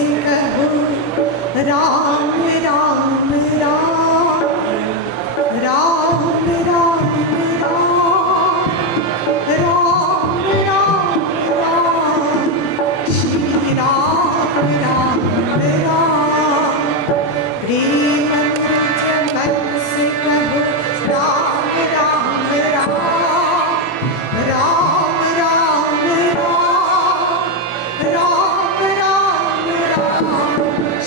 से कहो राम राम राम राम राम राम राम राम श्री राम राम राम प्रेम मन से कहो राम राम राम राम राम राम राम राम राम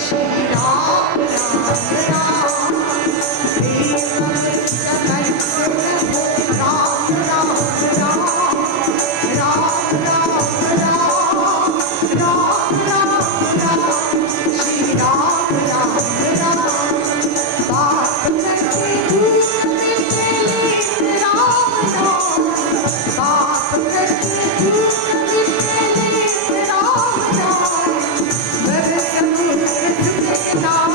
श्री राम राम राम प्रेम मन से कहो राम राम राम राम राम राम राम राम श्री राम राम राम बात करके दूर निकले राम नाम बात करके दूर निकले राम नाम बरसमुख झुके नाम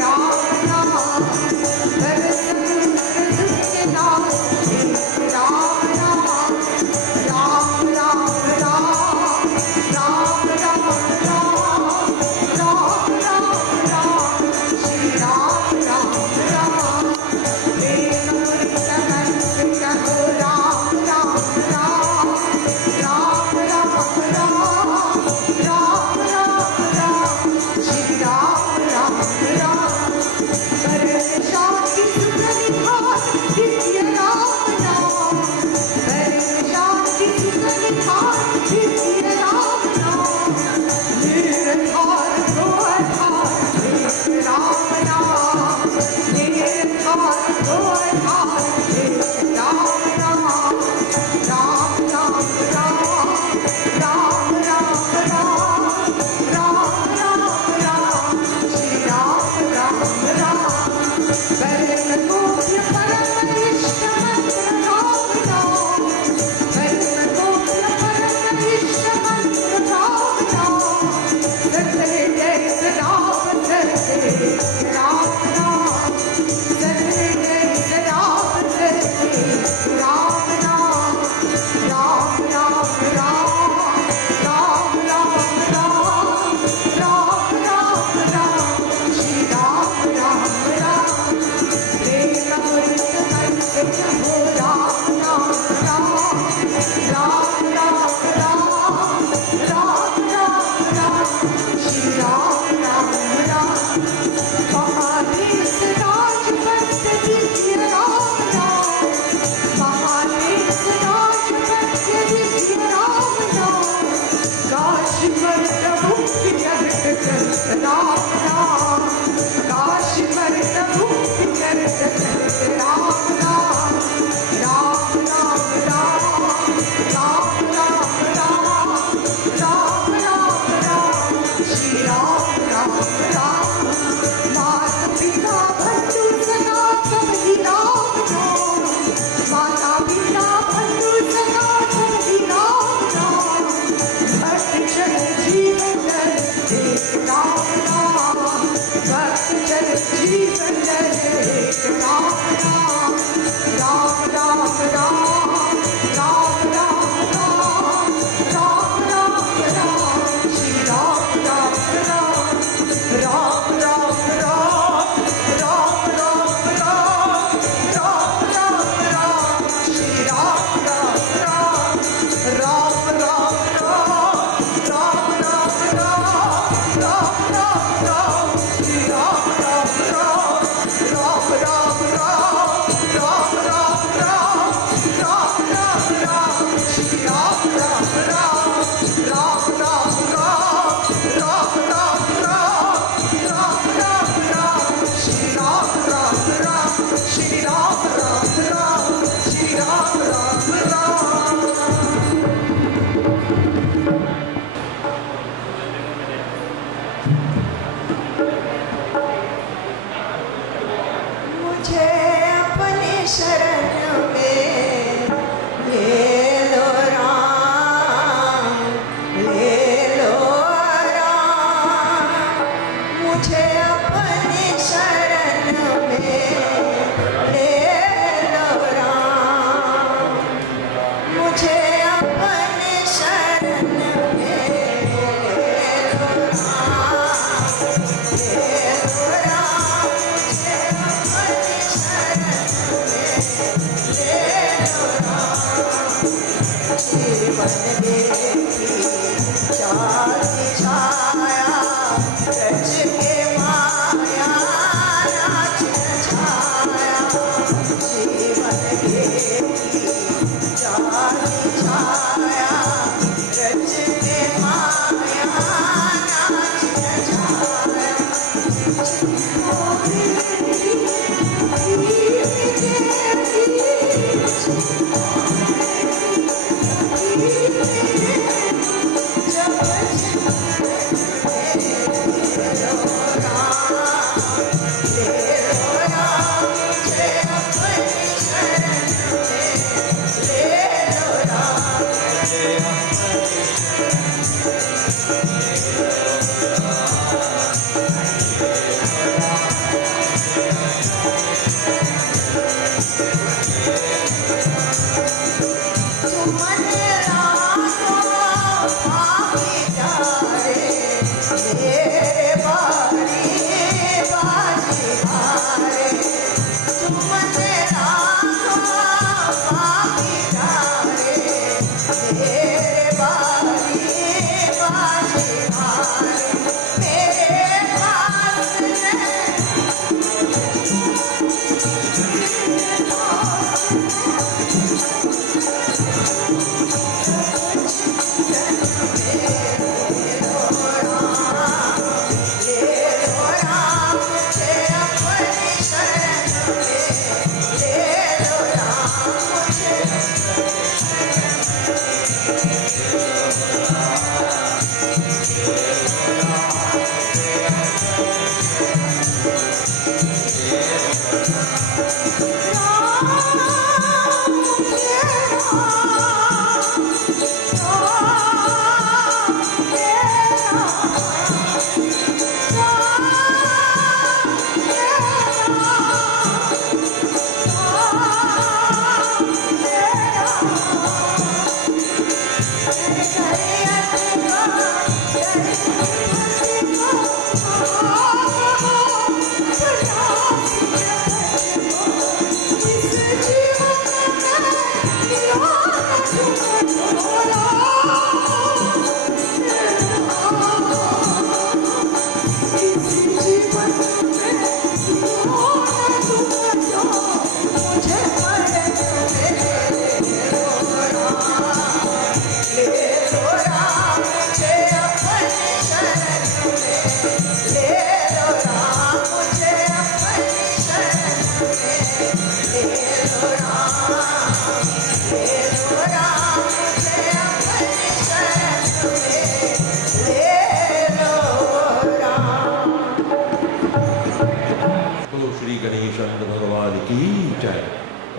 राम नाम बरसमुख झुके नाम राम नाम राम राम राम राम राम राम राम राम राम श्री राम राम राम प्रेम मन से कहो Ram Ram Ram Ram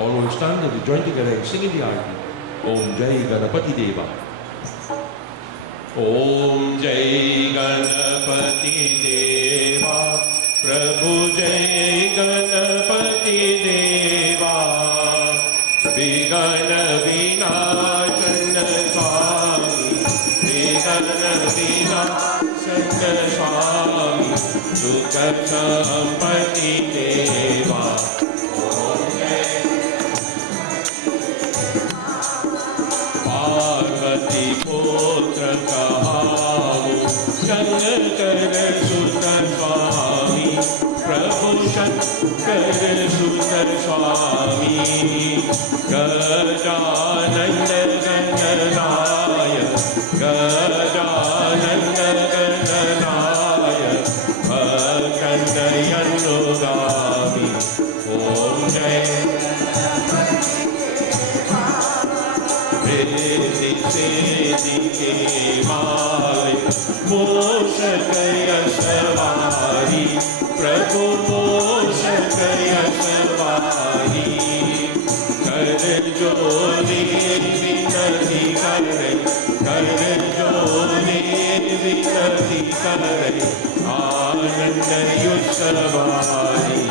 All will stand and join together and sing in the arti. Om Jai Ganapati Deva. Om Jai Ganapati Deva. Prabhu Jai Ganapati Deva. Vigana Vinachana Swami. Vigana Vinachana Swami. Sukha Sampati Deva. पुत्र कहावो शंकर सुत स्वामी प्रभु शंकर सुत स्वामी गजानंद गणनायक गजानंद गणनायक भक्त अनुगामी ओम जय के my मोषक यशवारी प्रभु मोषक यशवारी कर जोनी विनती करे कर जोनी विनती करे आनंद युसवारी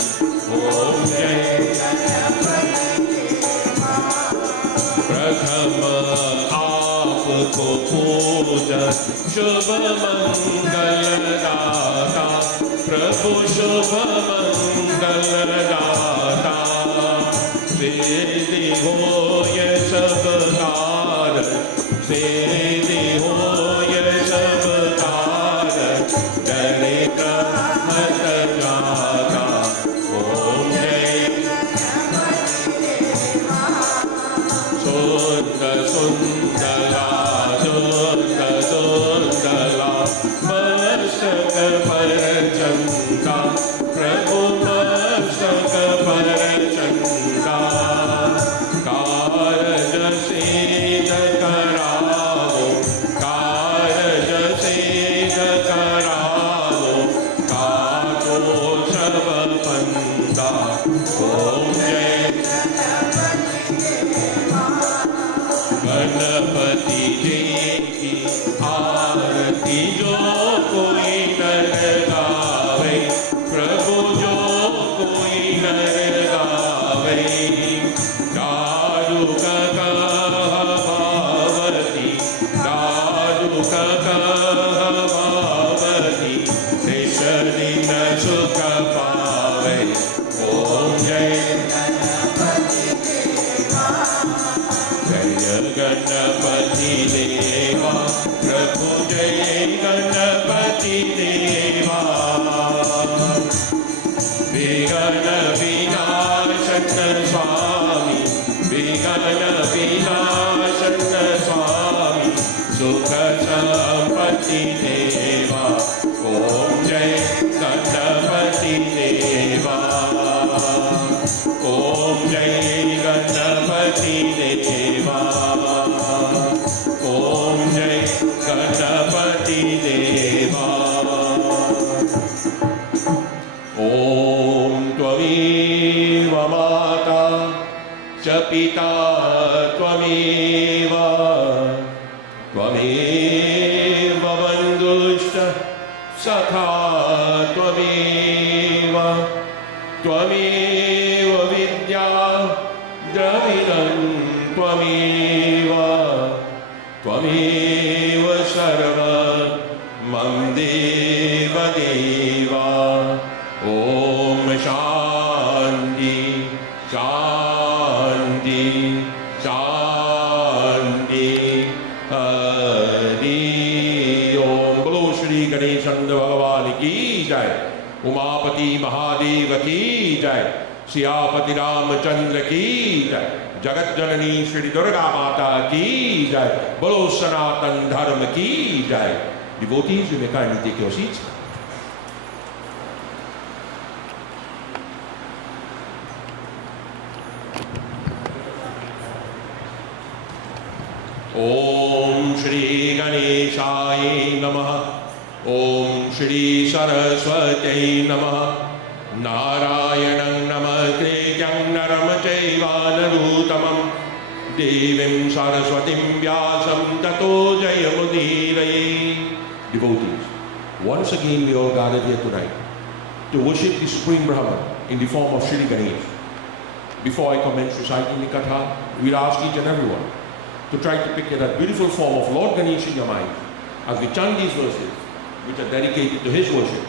ओम जय प्रथम आपको पूजन शुभ मंगल दाता प्रभु शुभ मंगल दाता सिद्धि हो ये सब कारण सिद्धि हो ये सब कारण दलित हत जाता ओम जय सुन्दला सुन्दला सुन्दला मस्तक पर चंदा प्रभु मस्तक पर चंदा कारज सिद्ध कराओ कारज सिद्ध कराओ काटो सब पंदा ओम जय गणपति जी की आरती जो कोई नर गावे प्रभु जो कोई नर गावे दारुक भावती दारुक भावती देश दिन सुख पावे ओम जय गणपति देवा प्रभु जय गणपति देवा विघ्न विनाशक स्वामी विघ्न विनाशक स्वामी सुख संपत्ति देवा ओम जय गणपति देवा ओम जय गणपति देवा ओम जय गणपति देवा ओम त्वमेव माता च पिता त्वमेव त्वमेव बन्धुश्च सखा त्वमेव त्वमेव विद्या द्रविणं त्वमेव त्वमेव सर्वं देव देवा ॐ शान्ति शान्ति शान्ति हरि ओम। बोलो श्री गणेश भगवान की जय। उमापति महादेव की जय। सियापति रामचंद्र की जय। जगत जननी श्री दुर्गा माता की जय। बोलो सनातन धर्म की जय। Devotees, you may kindly take your seats. ओम श्री गणेशाय नमः। ओम श्री सरस्वत्यै नमः। नारायणं नमस्कृत्यं नरं चैव नरोत्तमं देवीं सरस्वतीं व्यासं ततो जयमुदीरये। Devotees, once again we all gathered here tonight to worship the Supreme Brahman in the form of Shri Ganesh. Before I commence reciting the Katha, we'll ask each and everyone to try to picture that beautiful form of Lord Ganesh in your mind as we chant these verses which are dedicated to his worship.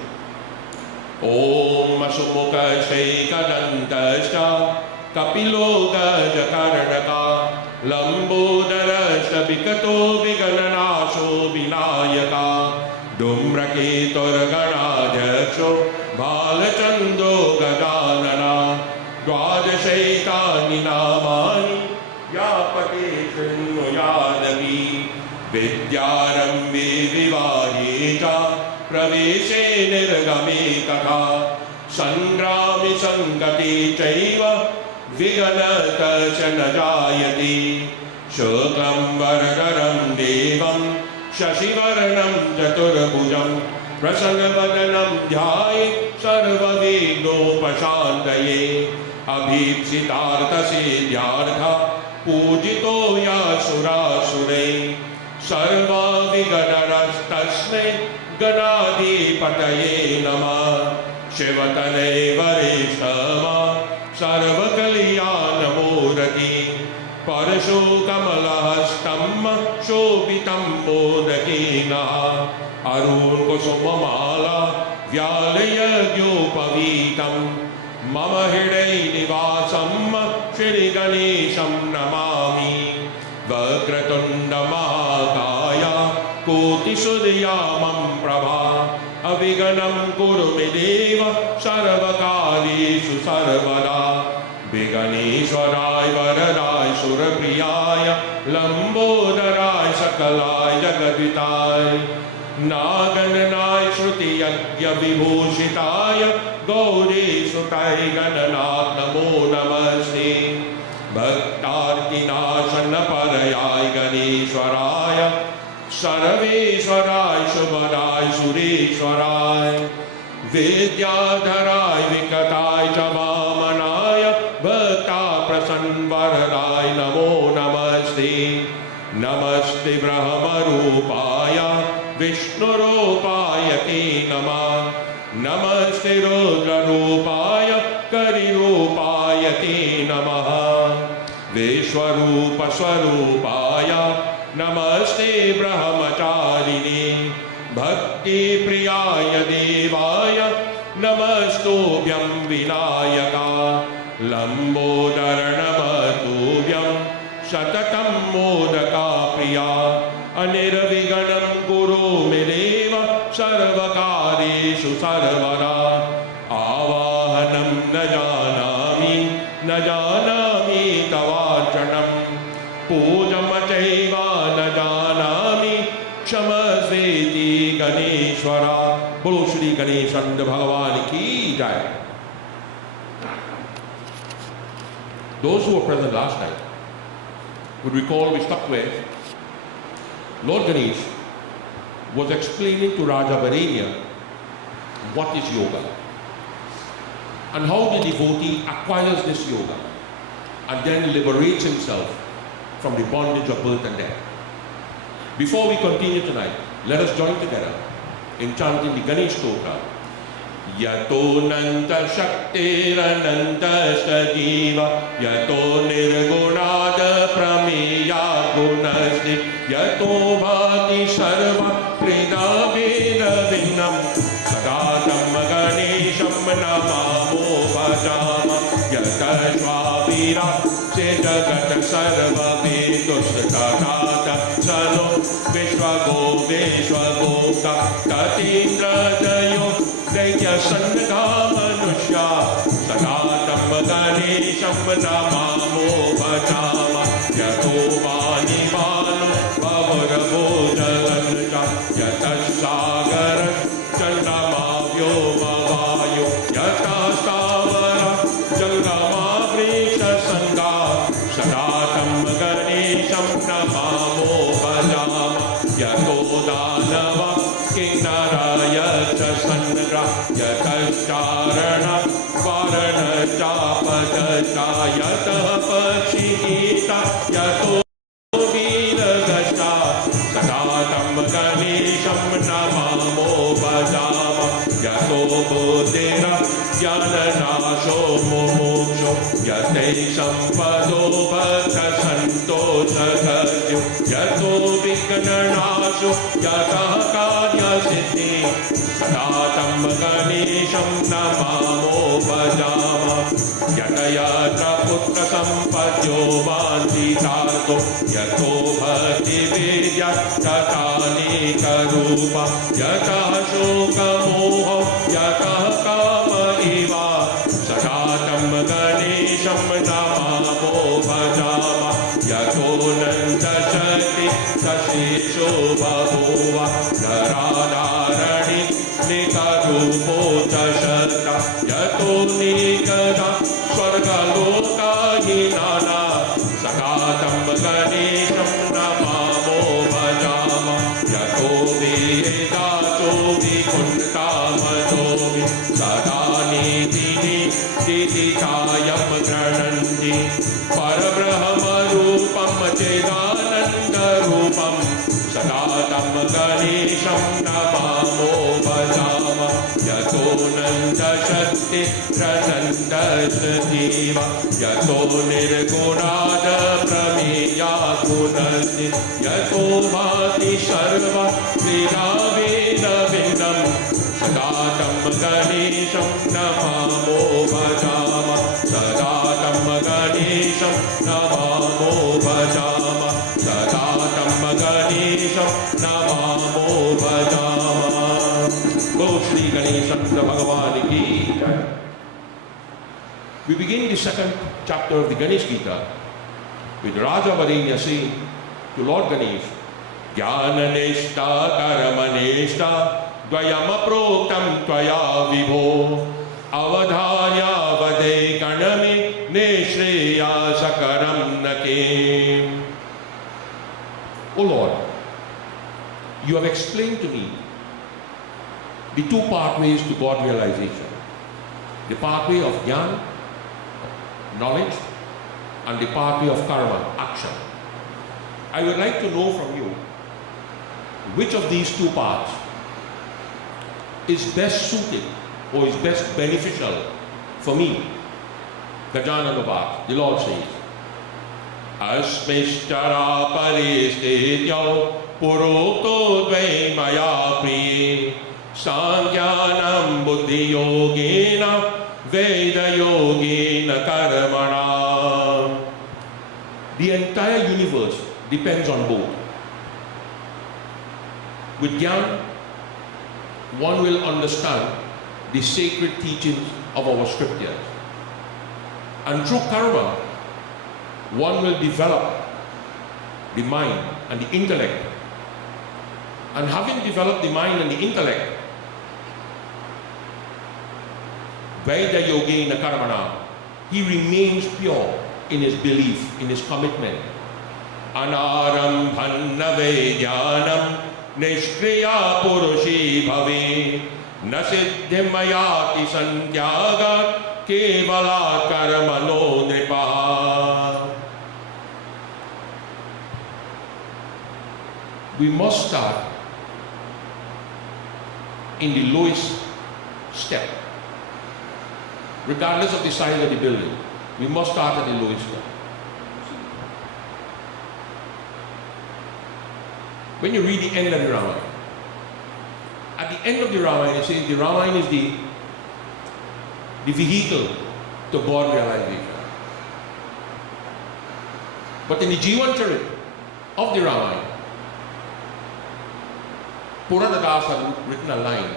Om Asumukha Shaikadantascha Kapilo Gajakarnaka Lambodarascha Vikato Vigananasho Vinayaka Dumraketur Ganadyaksho Balachando Gajanana Dwadashaitani Namani Yapate Shrinnuyadavi Vidyarambe Vivahecha Praveshe Nirgame Katha Sangrami Sankati Chaiva Viganata Chanajayati Shuklam Varadaram Devam Shashivaranam Chaturbhujam Prasannavadanam Dhyai Sarvavigopashantaye Abhipsitartha Siddhyartha Pujito Yasurasure Sarva Viganarastasme Ganadipataye Namah Shivatane Varishama Sarvakalyanamoorati Parasho Kamalahastam Shobhitam Bodakena Arun Kusumamala Vyalaya Gyopavitam Mama Hridai Nivasam Shri Ganesham Namami Vakratunda Mahakaya Koti Sudyamam Prabha Aviganam Kurumedeva Sarvakalishu Sarvada विघ्नेश्वराय वरदाय सुरप्रियाय लंबोदराय सकलाय जगदिताय नागणनाय श्रुतियज्ञ विभूषिताय गौरीसुताय गणनाथ नमो नमस्ते भक्तार्तिनाशन परयाय गणेश्वराय सर्वेश्वराय शुभदाय सुरेश्वराय विद्याधराय विकटाय च वामनाय भक्ता प्रसन्न वरदाय नमो नमस्ते नमस्ते ब्रह्मरूपाय विष्णुरूपाय ते नमः नमस्ते रुद्ररूपाय करिरूपाय ते नमः विश्वरूप स्वरूपाय नमस्ते ब्रह्मचारिणे भक्ति प्रियाय देवाय नमस्तुभ्यं विनायका लंबोदर नमस्तुभ्यं सततं मोदका प्रिया अनिर्विघ्नं कुरु मे देव सर्वकार्येषु सर्वदा आवाहनं न जानामि तवार्चनं पूजम चैव न जानामि क्षमस्वेति गणेश्वरा। बोलो श्री गणेश भगवान की जय। Those who were present last night would recall we stuck with Lord Ganesh was explaining to Raja Varenya what is yoga and how the devotee acquires this yoga and then liberates himself from the bondage of birth and death. Before we continue tonight, let us join together in chanting the Ganesh Stotra. Yato nanta shaktirananta sajiva yato nirgunada prameya gunasti yato bhati sarva pridavena vinnam sadatam ganesham namamo bhajama yata swavira se jagat sarva vedusthata sano vishwagopta tatindra dayo दैत्य सन्नगा मनुष्या सदातं गणेशं नमामो भजामा यतो वाणिमानो भवरवो जगन्ता यतः सागर चन्द्रमाव्यो वायो यथा स्थावर जङ्गमावृक्षसङ्गा सदातं गणेशं नमामो भजामा यतो दानवा किन्नराय च सन्नगा यतश्चारण वारण चापदता यतः पक्षिगीता यतो वीरगता सदातं गणेशं नमामो भजामा यतो बोधेन ज्ञाननाशो मुमुक्षो यतैषं पदो भक्तसन्तोषगर्यो यतो विघ्ननाशो यतः कार्यसिद्धि सदातं गणेशं नमामो भजामा यतयत्र पुत्रसम्पद्यो वाञ्छितार्थो यतो भक्तिवेद्य तथानेकरूपा यतः शोकमोहो यतः काम इव सदातं गणेशं नमामो भजामा यतो नन्दशक्ति सशेषो बभूव नराधारणि निकरूपो च शक्ता यतो निकदा स्वर्गलोकायिनाना सदातं गणेशं नमामो भजामा यतो वेदाचो विकुण्ठामनोमि सदा नीतिनिधिकायं गृह्णन्ति परब्रह्मरूपं चेदानन्दरूपं सदातं गणेशं नमामो भजामा यतो नन्दशक्तिरनन्दसजीव यतो निर्गुणाद प्रमेया गुणस्य यतो भाति सर्वा विरावेन भिन्नं सदातं गणेशं नमामो भजामा सदातं गणेशं नमामो भजामा सदातं गणेशं नमामो भजामा। बोलो श्री गणेश भगवान की जय। We begin the second chapter of the Ganesh Gita, with Raja Varenya saying to Lord Ganesh, Jnananishta Karamanishta Dvayam Proktam Tvaya Vibho Avadhanya Vade Kanami Neshreya Sakaram Nake. O Lord, you have explained to me the two pathways to God realization. The pathway of jnana, knowledge, and the pathway of karma, action. I would like to know from you which of these two paths is best suited or is best beneficial for me. Gajanana Bhat, the Lord says, Asmishchara paristityo purokto dvai maya priye Sanjnanam buddhi yogena Veda yogena karmana. The entire universe depends on both. With jnana, one will understand the sacred teachings of our scriptures. And through karma, one will develop the mind and the intellect. And having developed the mind and the intellect, Veda Yogena Karmana, he remains pure in his belief, in his commitment. Anarambhanna Vedyanam Nishkriya Purushi Bhave Nasiddhimayati Santyaga Kevala Karmano Nripa. We must start in the lowest step. Regardless of the size of the building, we must start at the lowest step. When you read the end of the Ramayana, at the end of the Ramayana, it says the Ramayana is the vehicle to God realization. But in the Jivan Charit of the Ramayana, Puranadas had written a line,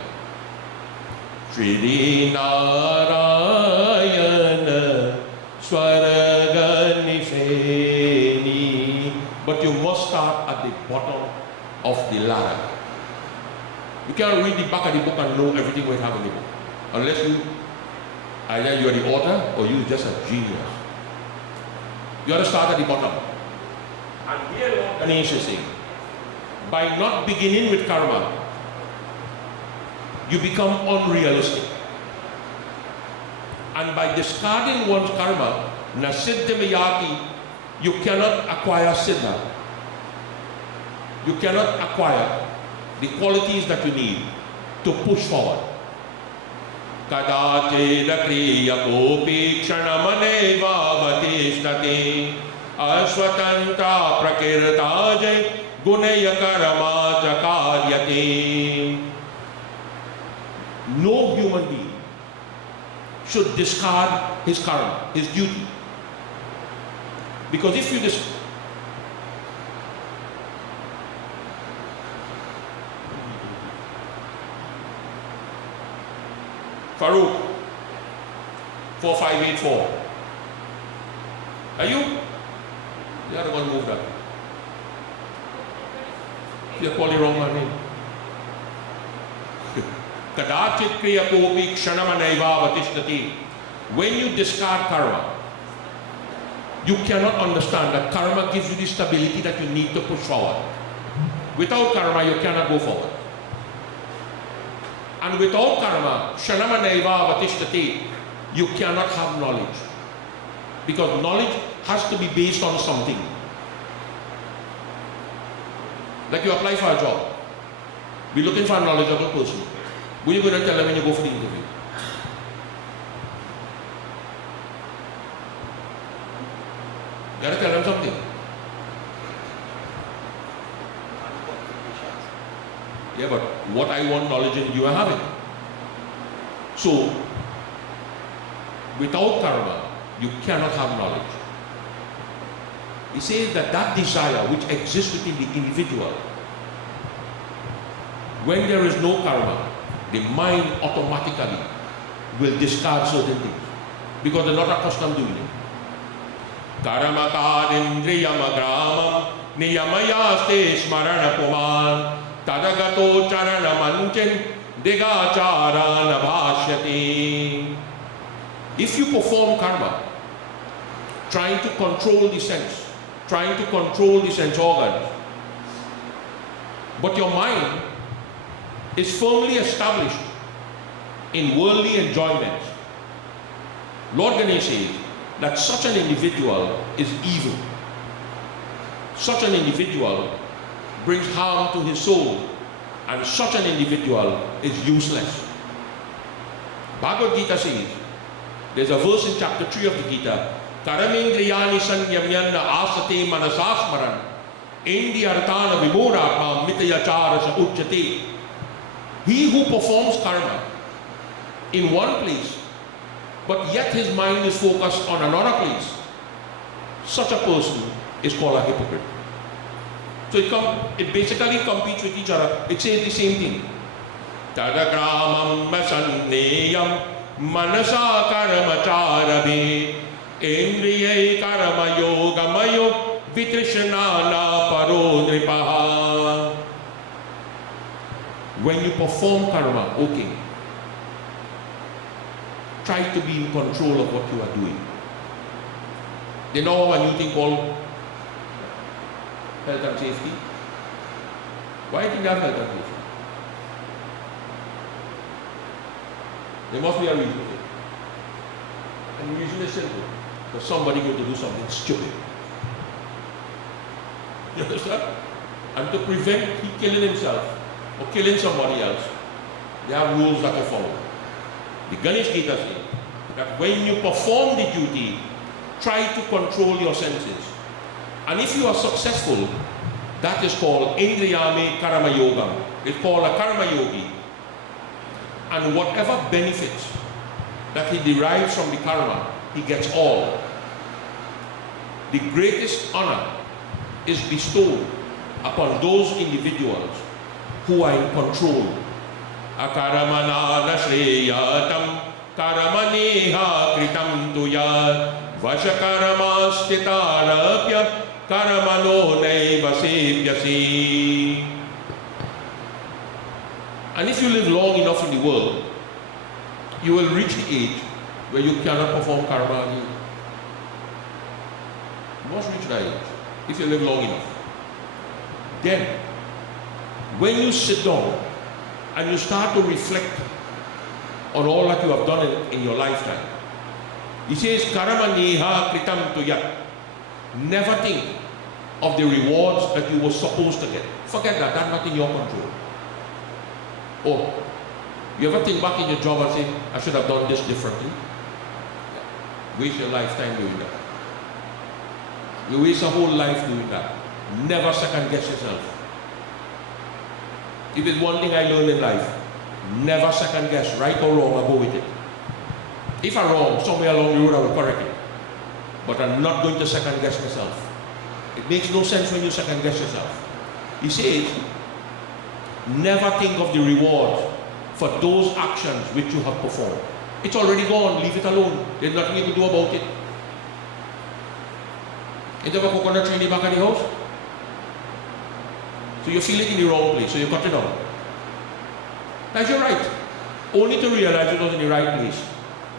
Shri Narayana Swaraga Nifeni. But you must start at the bottom of the ladder. You can't read the back of the book and know everything we have in the book. Unless either you are the author or you are just a genius. You have to start at the bottom. And here Lord Ganesh is saying, by not beginning with karma, you become unrealistic. And by discarding one's karma, nasiddhimayati, you cannot acquire siddha. You cannot acquire the qualities that you need to push forward. Kadacheda kriya kopi kshanamane vavatishtate aswatantra prakirtaje gunaya karama chakaryate. No human being should discard his karma, his duty. Because if you Farouk 4584. Are you? You are the one who moved that. You're calling wrong my name. Kadachit kriya kopi kshanamanaeva vatishtati. When you discard karma, you cannot understand that karma gives you the stability that you need to push forward. Without karma, you cannot go forward. And without karma, kshanamanaeva vatishtati, you cannot have knowledge. Because knowledge has to be based on something. Like you apply for a job. Be looking for a knowledgeable person. What are you going to tell them when you go for the interview? You got to tell them something. Yeah, but what I want knowledge in, you are having. So, without karma, you cannot have knowledge. He says that that desire which exists within the individual, when there is no karma, the mind automatically will discard certain things because they're not accustomed to doing it. Karamakarindriyamagramam Niyamayaste Smarana Puman Tadagato Charanamantin Digacharana Bhashyati. If you perform karma, trying to control the sense, trying to control the sense organs, but your mind is firmly established in worldly enjoyments, Lord Ganesh says that such an individual is evil. Such an individual brings harm to his soul, and such an individual is useless. Bhagavad Gita says, there's a verse in chapter 3 of the Gita, Karamendriyani sanyamyanna asate manasasmaran indiyartana vimoratma mitayachara sa uchyate. He who performs karma in one place, but yet his mind is focused on another place, such a person is called a hypocrite. So it basically competes with each other. It says the same thing. Tadagramam masanneyam manasa karamacharabhe indriyai karama yogamayo vitrishnana paro nripaha. When you perform karma, okay, try to be in control of what you are doing. They know a new thing called health and safety. Why do you think they have health and safety? There must be a reason for it. And the reason is simple. Because somebody going to do something stupid. You understand? And to prevent he killing himself or killing somebody else, they have rules that are followed. The Ganesh Gita says that when you perform the duty, try to control your senses. And if you are successful, that is called Indriyame Karma Yoga. It's called a Karma Yogi. And whatever benefits that he derives from the karma, he gets all. The greatest honor is bestowed upon those individuals who are in control. Akaramana nashreyatam karamaneha kritam tuyat vashakaramastitarapya karamano naivasevyasi. And if you live long enough in the world, you will reach the age where you cannot perform karma again. You must reach that age if you live long enough. Then, when you sit down and you start to reflect on all that you have done in your lifetime, he says, Karma neha kritam tuyat. Never think of the rewards that you were supposed to get. Forget that, that's not in your control. Or, you ever think back in your job and say, I should have done this differently? Waste your lifetime doing that. You waste a whole life doing that. Never second guess yourself. If it's one thing I learned in life, never second guess, right or wrong, I go with it. If I'm wrong, somewhere along the road I will correct it. But I'm not going to second guess myself. It makes no sense when you second guess yourself. He says, never think of the reward for those actions which you have performed. It's already gone, leave it alone. There's nothing you can do about it. You have a coconut tree in the back of the house? So you feel it in the wrong place, so you cut it down. That's your right. Only to realize it was in the right place.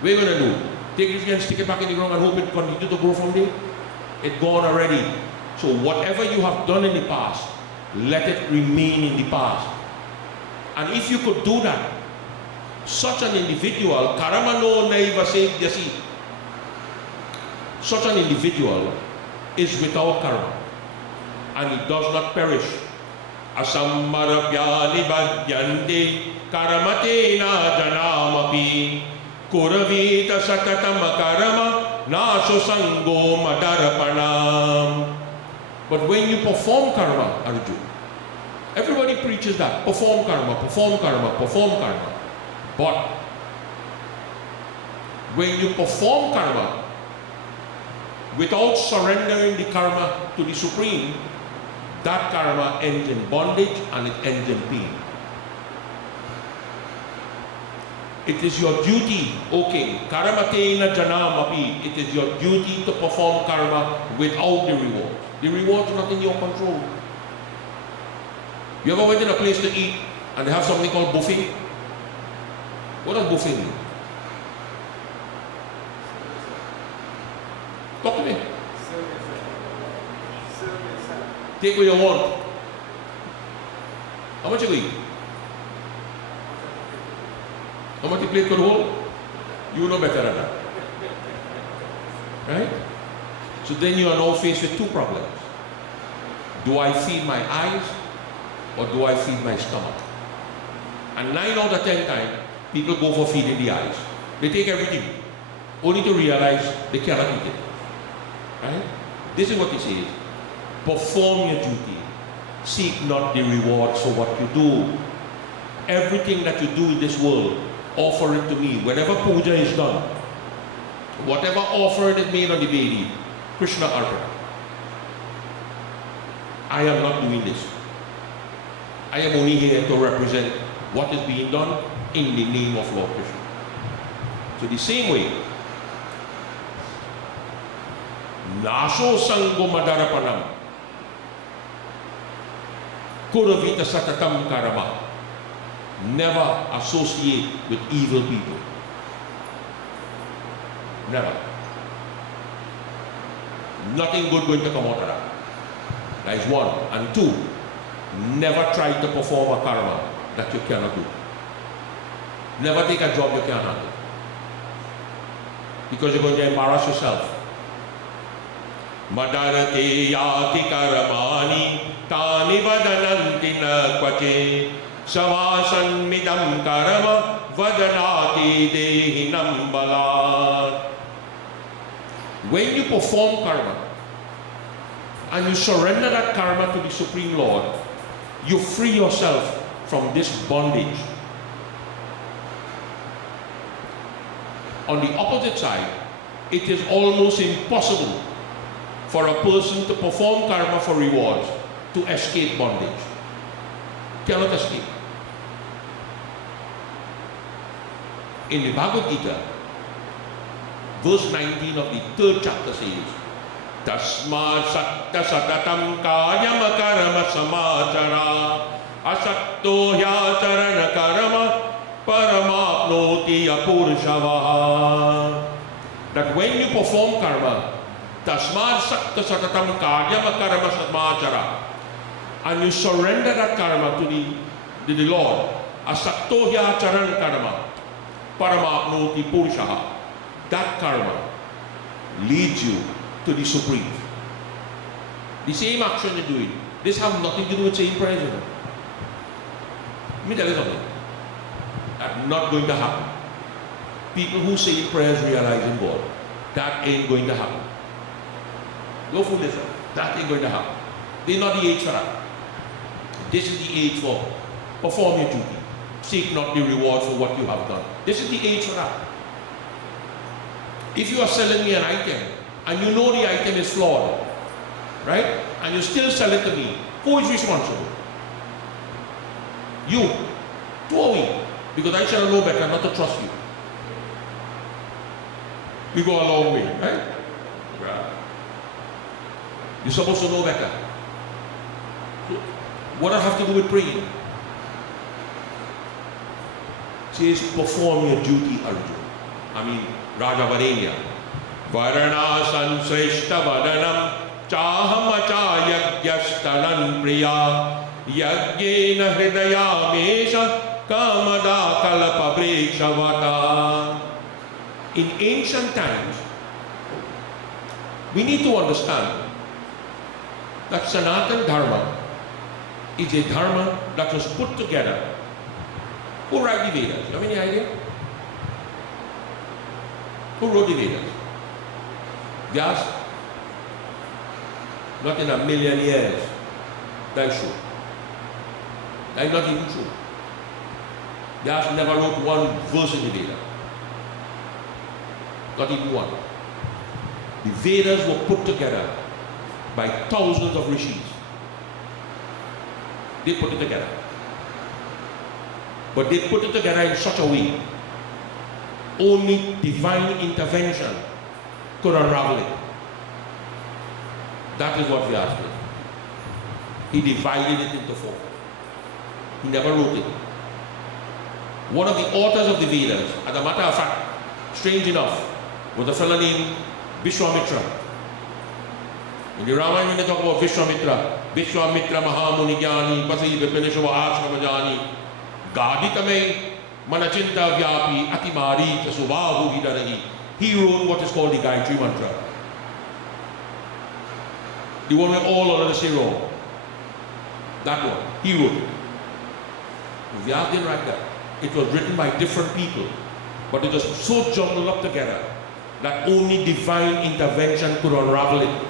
What are you going to do? Take it and stick it back in the ground and hope it continues to grow from there? It's gone already. So whatever you have done in the past, let it remain in the past. And if you could do that, such an individual, karamano naivasevyasi, such an individual is without karma, and he does not perish. Asammarapyani bhadyante karamatena janamapi kuravita satatam karama naso sango madarapanam. But when you perform karma, Arjuna, everybody preaches that. Perform karma, perform karma, perform karma. But when you perform karma without surrendering the karma to the Supreme, that karma ends in bondage and it ends in pain. It is your duty, O king, karamatena janamapi. It is your duty to perform karma without the reward. The reward is not in your control. You ever went in a place to eat and they have something called buffet? What does buffet mean? Talk to me. Take what you want. How much you eat? How much the plate could hold? You know better than that. Right? So then you are now faced with two problems. Do I feed my eyes or do I feed my stomach? And 9 out of 10 times, people go for feeding the eyes. They take everything, only to realize they cannot eat it. Right? This is what he says. Perform your duty. Seek not the rewards for what you do. Everything that you do in this world, offer it to me. Whenever puja is done, whatever offering is made on the Vedi, Krishna Arpana. I am not doing this. I am only here to represent what is being done in the name of Lord Krishna. So the same way, Naso Sango Madarapanam Kuravita Satatam Karama. Never associate with evil people. Never. Nothing good going to come out of that. That is one. And two, never try to perform a karma that you cannot do. Never take a job you can't handle. Because you're going to embarrass yourself. Madarate yati karamani tani vadananti na kvache Savasan midam karama vadanati dehinam balat. When you perform karma and you surrender that karma to the Supreme Lord, you free yourself from this bondage. On the opposite side, it is almost impossible for a person to perform karma for rewards to escape bondage. Cannot escape. In the Bhagavad Gita, verse 19 of the 3rd chapter says, Tasma sakta satatam kayam karama samachara asakto hyacharana karama paramapnoti apurshavaha. That when you perform karma, tasma sakta satatam kayam karama samachara, and you surrender that karma to the Lord, asakto hyacharana karama paramapnoti purushaha, that karma leads you to the Supreme. The same action you're doing, this has nothing to do with saying prayers. Let me tell you something. That's not going to happen. People who say prayers realizing God, that ain't going to happen. Go fool yourself. That ain't going to happen. They're not the age for that. This is the age for perform your duty. Seek not the reward for what you have done. This is the age for that. If you are selling me an item and you know the item is flawed, right? And you still sell it to me, who is responsible? You. To me. Because I shall know better not to trust you. We go a long way, right? You're supposed to know better. What does it have to do with praying? It says, perform your duty, Arjuna. Raja Varenya. Varana sansreshta vadanam chahamacha yagyashtanan priya yagyena hridayamesha kamada kalapabrekshavata. In ancient times, we need to understand that Sanatana Dharma is a dharma that was put together. Who wrote the Vedas? You have any idea? Who wrote the Vedas? Vyasa. Not in a million years. That's true. That's not even true. Vyasa never wrote one verse in the Vedas. Not even one. The Vedas were put together by thousands of rishis. They put it together. But they put it together in such a way Only divine intervention could unravel it. That is what Vyasa did. He divided it into four. He never wrote it. One of the authors of the Vedas, as a matter of fact, strange enough, was a fellow named Vishwamitra. In the Ramayana, when they talk about Vishwamitra, Vishwamitra Mahamuni Jnani, Pasi Vipinishava Ashramajani, Gaditamai, Manachinta Vyapi, Atimari, Subhahu Hidarahi. He wrote what is called the Gayatri Mantra. The one where all others say wrong. That one. He wrote it. Vyasa didn't write that. It was written by different people. But it was so jumbled up together that only divine intervention could unravel it.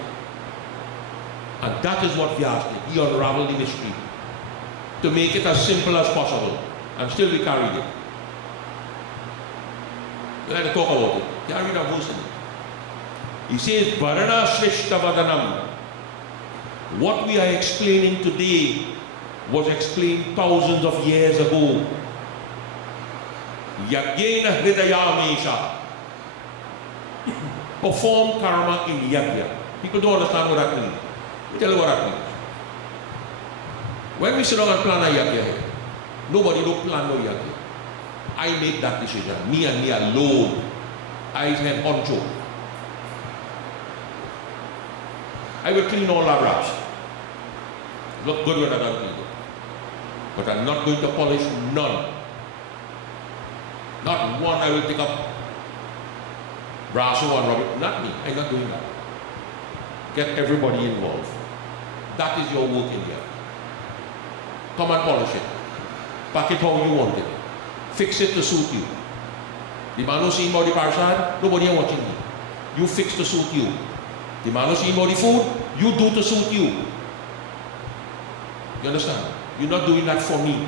And that is what Vyasa did. He unraveled the mystery to make it as simple as possible. And still we carried it. We like to talk about it. Carry that verse in it. He says, Varana Shrishta Vadanam. What we are explaining today was explained thousands of years ago. Yagyena Hridayamesha. Perform karma in yagya. People don't understand what that means. Let me tell you what that means. When we sit down and plan a yagya, nobody don't plan no yagya. I make that decision. Me and me alone. I said honcho. I will clean all our wraps. Look good when I don't clean it. But I'm not going to polish none. Not one I will pick up brass or one rubber. Not me. I'm not doing that. Get everybody involved. That is your work in here. Come and polish it. Pack it how you want it. Fix it to suit you. The man who seen about the parashad, nobody is watching you. You fix to suit you. The man who seen about the food, you do to suit you. You understand? You're not doing that for me.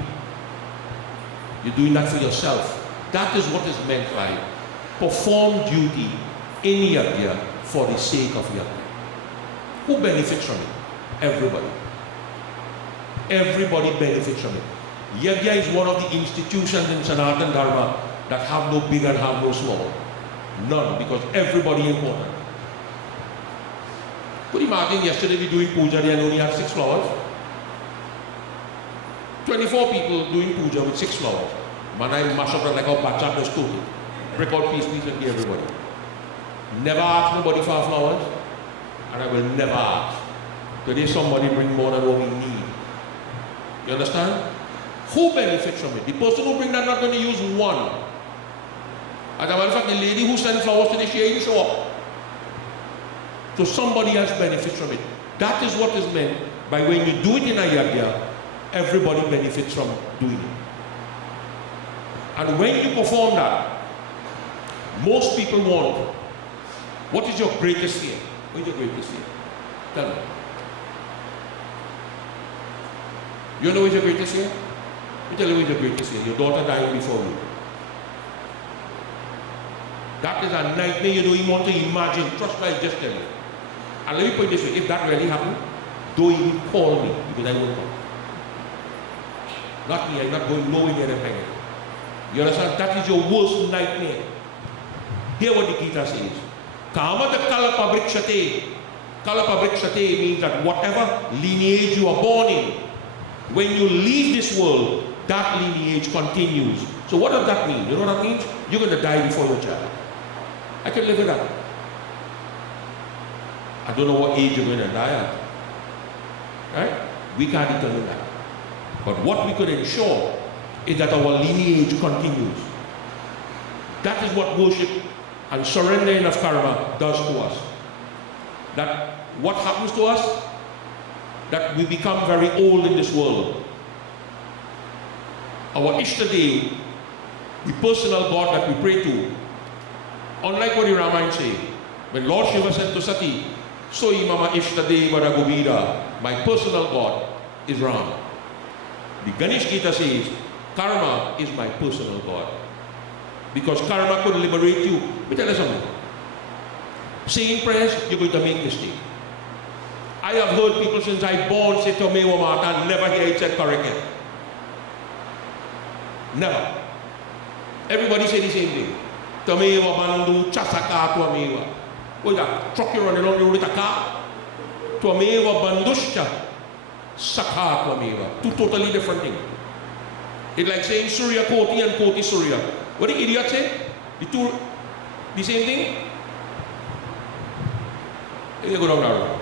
You're doing that for yourself. That is what is meant by perform duty in yagya for the sake of yagya. Who benefits from it? Everybody. Everybody benefits from it. Yagya is one of the institutions in Sanatana Dharma that have no big and have no small. None, because everybody is important. Could you imagine yesterday we doing puja and only had 6 flowers? 24 people doing puja with 6 flowers. Man, I mash up like a bacha was total. Break out piece and give everybody. Never ask nobody for flowers, and I will never ask. Today somebody bring more than what we need. You understand? Who benefits from it? The person who bring that not going to use one. As a matter of fact, the lady who sent flowers today, she didn't show up. So somebody else benefits from it. That is what is meant by when you do it in a yagya, everybody benefits from doing it. And when you perform that, most people want, what is your greatest fear? What is your greatest fear? Tell me. You know what is your greatest fear? Let me tell you what is your greatest fear. Your daughter dying before you. That is a nightmare you don't even want to imagine. Trust me, I just tell you. And let me put it this way, if that really happened, don't even call me, because I won't come. Not me, I'm not going nowhere near them again. You understand? That is your worst nightmare. Hear what the Gita says. Kamata kalapabrikshate. Kalapabrikshate means that whatever lineage you are born in, when you leave this world, that lineage continues. So what does that mean? You know what that means? You're going to die before your child. I can live with that. I don't know what age you're going to die at. Right? We can't determine that. But what we could ensure is that our lineage continues. That is what worship and surrendering of karma does to us. That what happens to us? That we become very old in this world. Our Ishtadev, the personal God that we pray to, unlike what the Ramayana says, when Lord Shiva said to Sati, Soi Mama Ishtadeva Raghuvira, my personal God is Ram. The Ganesh Gita says, karma is my personal God. Because karma could liberate you. Let me tell you something. Saying prayers, you're going to make mistake. I have heard people since I born say Tomeo Mata and never hear it said correctly. Never. Everybody say the same thing. Tameva bandu chasaka tuameva. Oh yeah, truck you running along the road with a car. Tuameva banduscha saka tuameva. Two totally different things. It's like saying Surya Koti and Koti Surya. What the idiot say? The same thing? You go down that road.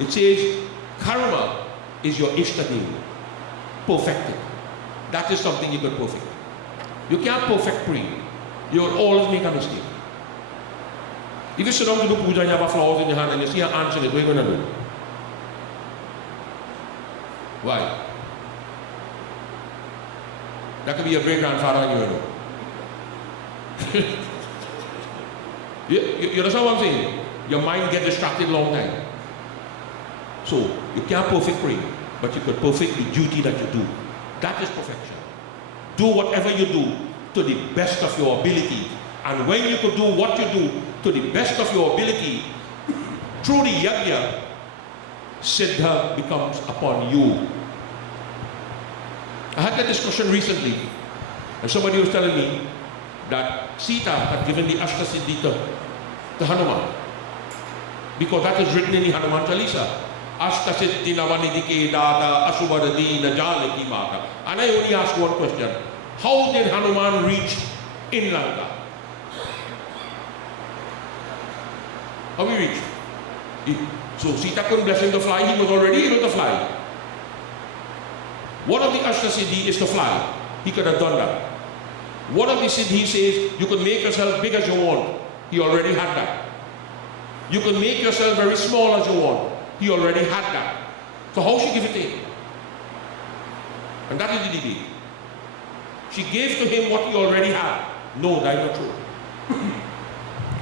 It says karma is your ishtadeva. Perfected. That is something you can perfect. You can't perfect praying. You will always make a mistake. If you sit down to do puja and you have a flowers in your hand and you see an ant in it, what are you going to do? Why? That could be your great-grandfather and you know. You understand what I'm saying? Your mind gets distracted a long time. So, you can't perfect praying, but you can perfect the duty that you do. That is perfection. Do whatever you do to the best of your ability. And when you could do what you do to the best of your ability, through the yajna, Siddha becomes upon you. I had that discussion recently, and somebody was telling me that Sita had given the Ashtasiddhi to Hanuman, because that is written in the Hanuman Chalisa. Ashtasiddhi navanidike data asubadadi najalaki mata. And I only ask one question. How did Hanuman reach in Lanka? How he reached? So Sita couldn't bless him to fly, he was already able to fly. One of the Ashtasiddhi is to fly. He could have done that. One of the Siddhi says you can make yourself big as you want. He already had that. You can make yourself very small as you want. He already had that. So how she give it to him? And that is the debate. She gave to him what he already had. No, that is not true.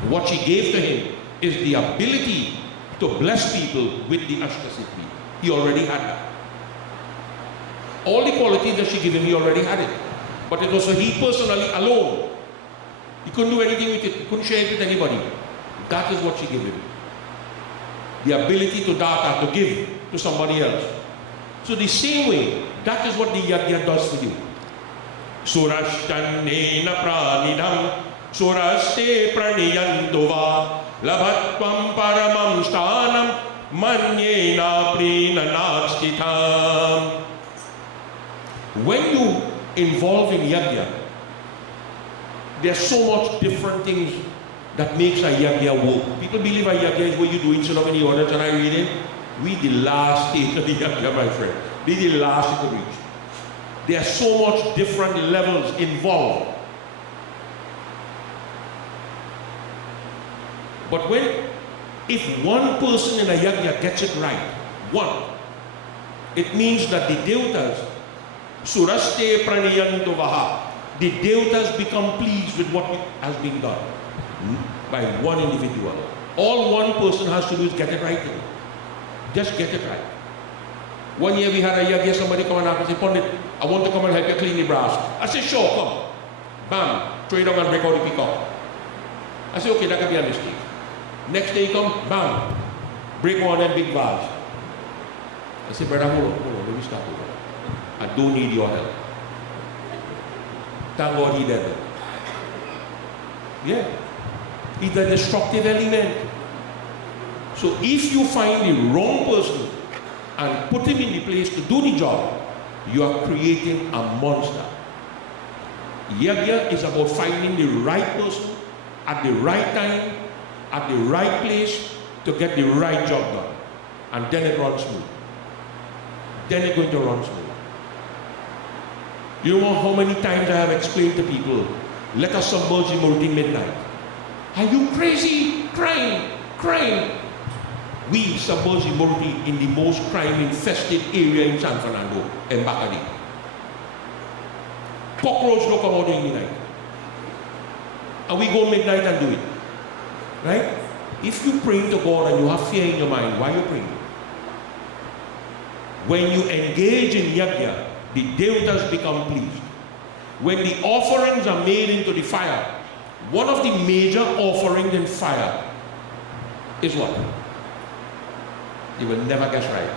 What she gave to him is the ability to bless people with the Ashtasiddhi. He already had that. All the qualities that she gave him, he already had it. But it was for he personally alone. He couldn't do anything with it. He couldn't share it with anybody. That is what she gave him. The ability to data, to give to somebody else. So the same way, that is what the yajna does for you. Surashtannena pranidham suraste praniyantuva labhatvam paramam sthanam manyena prinanastitham. When you involve in yajna, there's so much different things that makes a yajna work. People believe a yajna is what you do instead of any orders, and I read it. We the last stage of the yajna, my friend. We the last to reach. There are so much different levels involved. But if one person in a yajna gets it right, one, it means that the devatas, suraste praniyantuvaha, the devatas become pleased with what has been done by one individual. All one person has to do is get it right. Just get it right. One year we had a yajna, somebody come and ask me, Pandit, I want to come and help you clean the brass. I said, sure, come. Bam, throw it down and break out the peacock. I said, okay, that can be a mistake. Next day he come, bam, break one of them big vase. I said, brother, hold on, let me start over. I don't need your help. Thank God he did it. Yeah. It's a destructive element. So if you find the wrong person and put him in the place to do the job, you are creating a monster. Yajna is about finding the right person at the right time, at the right place to get the right job done. And then it runs smooth. Then it's going to run smooth. You know how many times I have explained to people, let us submerge the Murti midnight. Are you crazy? Crime. We submerge the Murti in the most crime-infested area in San Fernando, in Bacadi. Cockroach don't come out during the night. And we go midnight and do it. Right? If you pray to God and you have fear in your mind, why are you praying? When you engage in yajna, the devatas become pleased. When the offerings are made into the fire, one of the major offerings in fire is what? You will never guess right.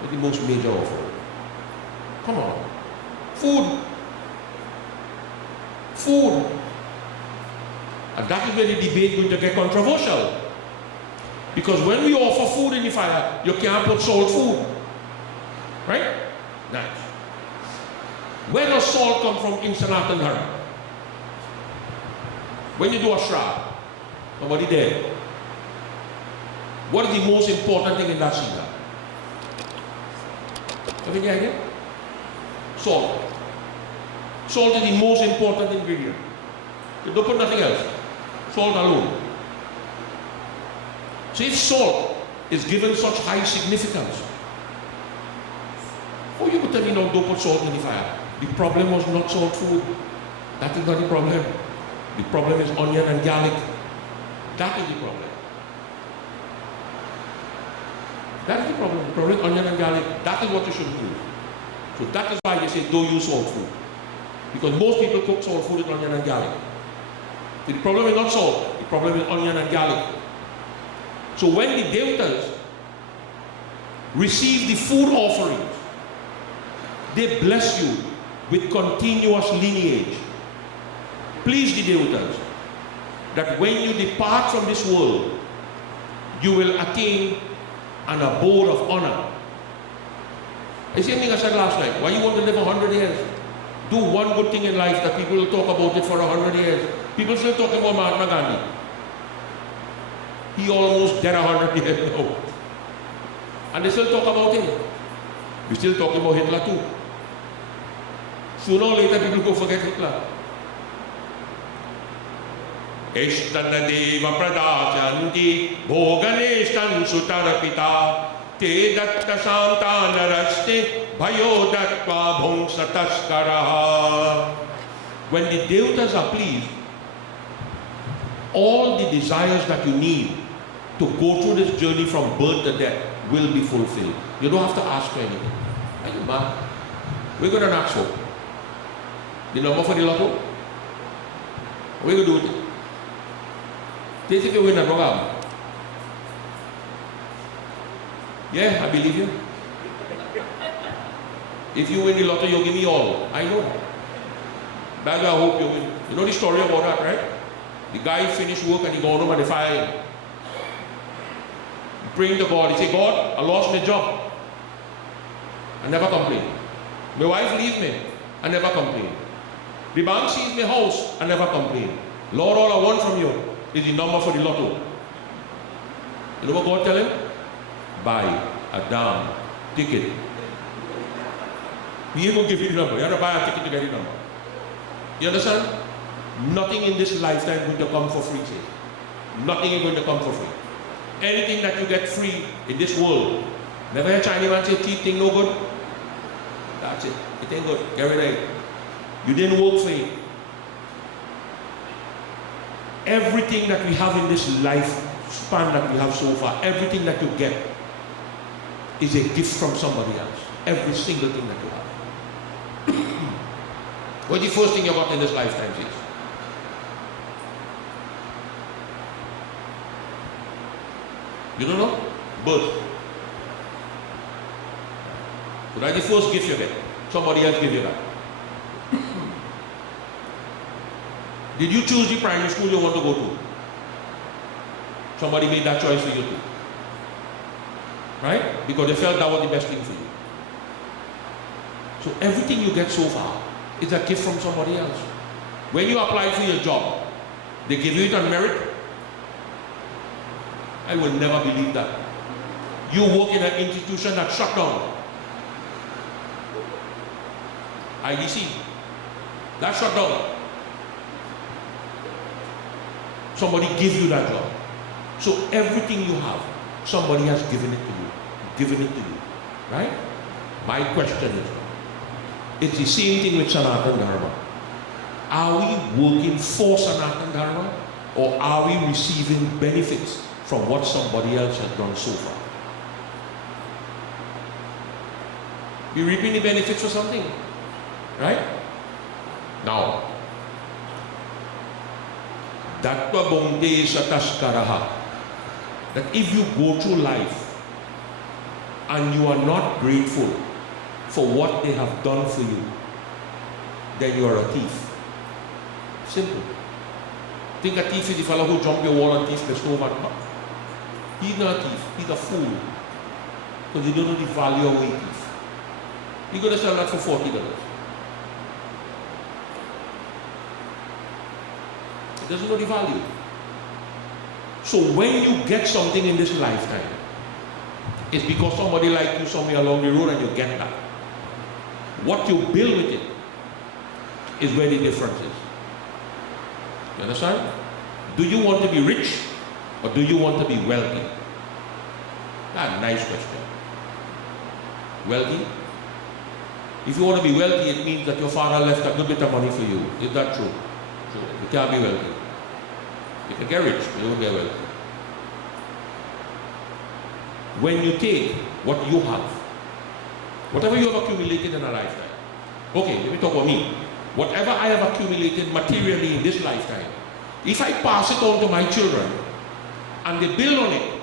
What's the most major offering? Come on. Food. Food. And that is where the debate is going to get controversial. Because when we offer food in the fire, you can't put salt food. Right? Nice. Where does salt come from in Sanatan Dharma? When you do a shroud, somebody dead. What is the most important thing in that scene? Have you any idea? Salt. Salt is the most important ingredient. You don't put nothing else. Salt alone. So if salt is given such high significance, oh, you could tell me no, don't put salt in the fire. The problem was not salt food. That is not the problem. The problem is onion and garlic. That is the problem. That is the problem. The problem is onion and garlic. That is what you should use. So that is why they say don't use salt food. Because most people cook salt food with onion and garlic. So the problem is not salt. The problem is onion and garlic. So when the devatas receive the food offerings, they bless you with continuous lineage. Please the devatas, that when you depart from this world, you will attain an abode of honor. The same thing I said last night. Why you want to live 100 years? Do one good thing in life that people will talk about it for 100 years. People still talking about Mahatma Gandhi. He almost dead 100 years now. And they still talk about him. We still talking about Hitler too. Sooner or later people go forget Hitler. Ishtanadeva pradasyanti bhoganeshtan sutarapita te datta santanaraste bhayo dattva bhungsataskaraha. When the devatas are pleased, all the desires that you need to go through this journey from birth to death will be fulfilled. You don't have to ask for anything. Are you mad? We're going to ask for the number for the lotto. What are we going to do with it? Take if you win a program. Yeah, I believe you. If you win the lotto, you'll give me all. I know. That's why I hope you win. You know the story about that, right? The guy finished work and he gone home and they fired him. Praying to God, he said, God, I lost my job. I never complain. My wife leaves me. I never complain. The bank sees my house. I never complain. Lord, all I want from you is the number for the lotto. You know what God tell him? Buy a damn ticket. He ain't going to give you the number. You have to buy a ticket to get the number. You understand? Nothing in this lifetime is going to come for free. Nothing is going to come for free. Anything that you get free in this world, never hear Chinese man say cheap thing no good. That's it. It ain't good. Get rid of it. You didn't work for it. Everything that we have in this life span that we have so far, everything that you get is a gift from somebody else. Every single thing that you have. What's the first thing you got in this lifetime is? You don't know? Birth. So that's the first gift you get. Somebody else give you that. Did you choose the primary school you want to go to? Somebody made that choice for you too. Right? Because they felt that was the best thing for you. So everything you get so far is a gift from somebody else. When you apply for your job, they give you it on merit. I will never believe that. You work in an institution that shut down. IDC. That shut down. Somebody gives you that job. So everything you have, somebody has given it to you. Given it to you. Right? My question is, it's the same thing with Sanatan Dharma. Are we working for Sanatan Dharma, or are we receiving benefits from what somebody else has done so far? We're reaping the benefits for something. Right? Now, Dattva Bhungte Sataskaraha, that if you go through life and you are not grateful for what they have done for you, then you are a thief. Simple. Think a thief is the fellow who jump your wall and thief the stove and cup. He's not a thief, he's a fool. Because he don't know the value of what he thief. He's going to sell that for $40. He doesn't know the value. So when you get something in this lifetime, it's because somebody like you somewhere along the road and you get that. What you build with it is where the difference is. You understand? Do you want to be rich or do you want to be wealthy? That's a nice question. Wealthy? If you want to be wealthy, it means that your father left a good bit of money for you. Is that true? True. You can't be wealthy. You can get rich, but you won't get wealthy. When you take what you have, whatever you have accumulated in a lifetime. Okay, let me talk about me. Whatever I have accumulated materially in this lifetime, if I pass it on to my children and they build on it,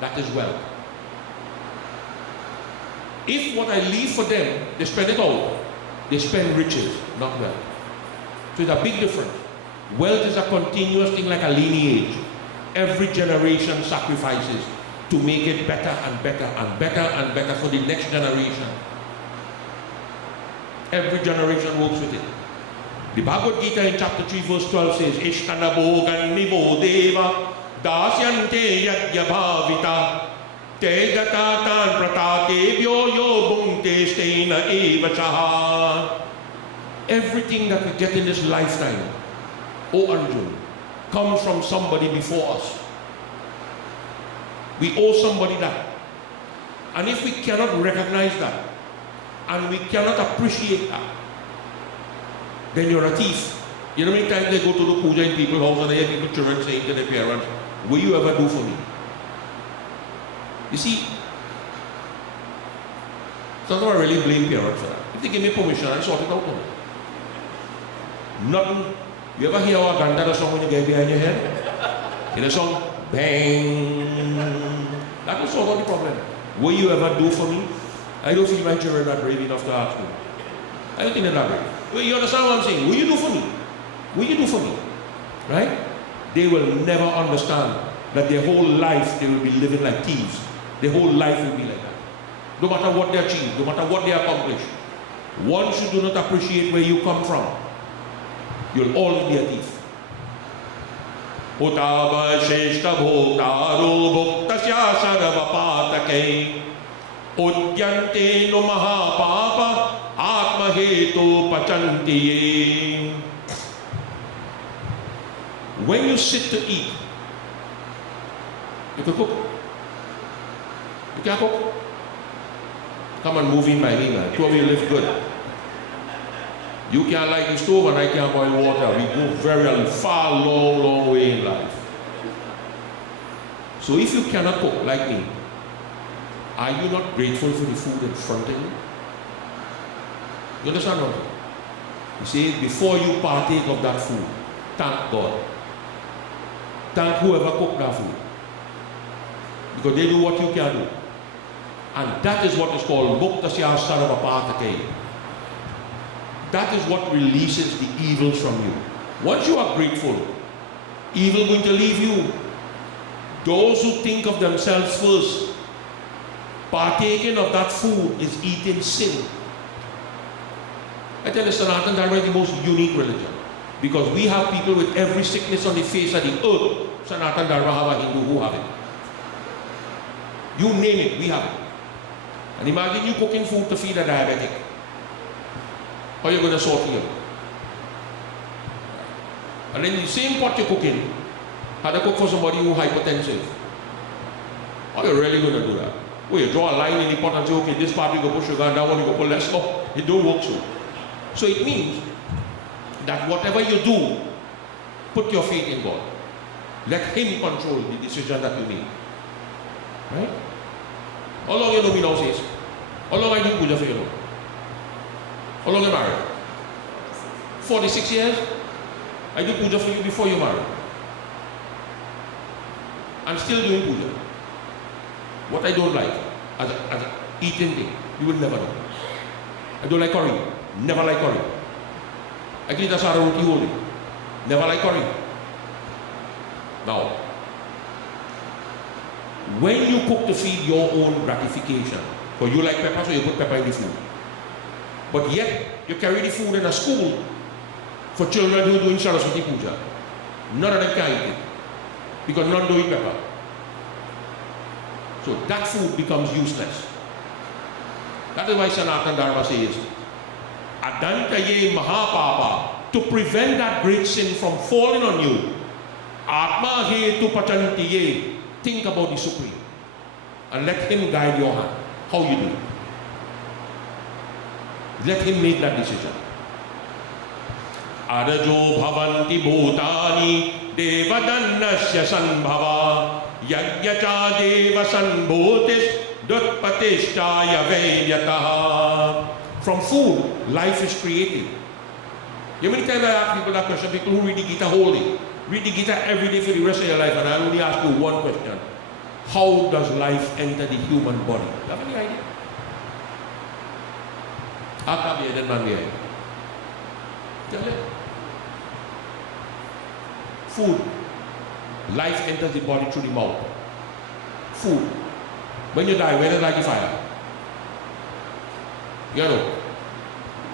that is wealth. If what I leave for them, they spend it all, they spend riches, not wealth. So it's a big difference. Wealth is a continuous thing like a lineage. Every generation sacrifices to make it better and better and better and better for the next generation. Every generation works with it. The Bhagavad Gita in chapter 3 verse 12 says, Ishtanabhogan nivo deva dasyante yajya bhavita te gatatan pratatebhyo yo bhungte steina eva chaha. Everything that we get in this lifetime, O Arjun, comes from somebody before us. We owe somebody that. And if we cannot recognize that, and we cannot appreciate that, then you're a thief. You know how many times they go to the puja in people's house and they hear people children saying to their parents, will you ever do for me? You see, sometimes I really blame parents for that. If they give me permission, I sort it out for them. Nothing. You ever hear our granddad song when you get behind your head? In a song, bang. That will solve all the problem. Will you ever do for me? I don't feel my children are brave enough to ask me. I don't think they're not brave. Well, you understand what I'm saying? Will you do for me? Will you do for me? Right? They will never understand that their whole life they will be living like thieves. Their whole life will be like that. No matter what they achieve, no matter what they accomplish. Once you do not appreciate where you come from, you'll always be a thief. Utava sheshta bhotaro bhoktasya sarvapatake udyante no mahapapa atmaheto pachantiye. When you sit to eat, you can cook. You can't cook. Come and move in by me, man. Two of you live good. You can't light the stove and I can't boil water. We go very far, long way in life. So if you cannot cook like me, are you not grateful for the food in front of you? You understand what I'm saying? You see, before you partake of that food, thank God. Thank whoever cooked that food. Because they do what you can't do. And that is what is called Muktasya Sarvapatake. That is what releases the evils from you. Once you are grateful, evil going to leave you. Those who think of themselves first, partaking of that food is eating sin. I tell you, Sanatana Dharma is the most unique religion. Because we have people with every sickness on the face of the earth. Sanatana Dharma have a Hindu who have it. You name it, we have it. And imagine you cooking food to feed a diabetic. How are you going to sort here? And then the same pot you're cooking, had to cook for somebody who's hypertensive. How are you really going to do that? Well, you draw a line in the pot and say, okay, this part you go put sugar and that one you go put less. No, it don't work so. So it means that whatever you do, put your faith in God. Let Him control the decision that you make. Right? How long you know me now, says? How long I do puja for you now? How long you married? 46 years? I do puja for you before you married. I'm still doing puja. What I don't like, as an eating thing, you will never know. I don't like curry. Never like curry. I can eat a sara roti whole day. Never like curry. Now, when you cook to feed your own gratification, because you like pepper, so you put pepper in the food. But yet, you carry the food in a school for children who are doing Saraswati Puja. None of them can eat it, because none do eat pepper. So that food becomes useless. That is why Sanatana Dharma says, Adantaye Mahapapa, to prevent that great sin from falling on you, Atma he tu pachantiye, think about the Supreme and let him guide your hand. How you do it. Let him make that decision. Arajo bhavanti bhutani devadannasya sanbhava yajyacha deva sanbhutis dutpatishtaya veyataha. From food, life is created. You know, many times I ask people that question, people who read the Gita wholly, read the Gita every day for the rest of your life, and I only ask you one question. How does life enter the human body? Do you have any idea? How come you didn't man here? Tell it. Food. Life enters the body through the mouth. Food. When you die, where does light the fire? You know.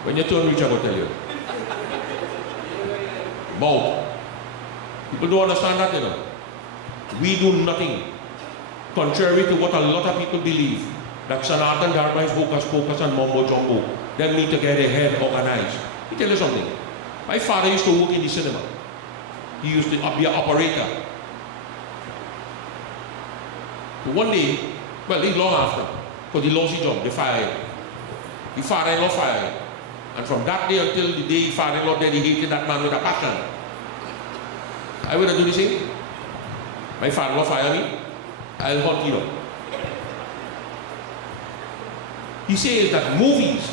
When your turn reach, I will tell you. Mouth. People don't understand that, you know. We do nothing. Contrary to what a lot of people believe, that Sanatana Dharma is hocus pocus and mumbo jumbo. They need to get their head organized. Let me tell you something. My father used to work in the cinema. He used to be an operator. But one day, well, it's long after, because he lost his job, they fired him. His father-in-law fired him. And from that day until the day his father-in-law died, he hated that man with a passion. I would do the same. My father-in-law fired me, I'll hunt you up. He says that movies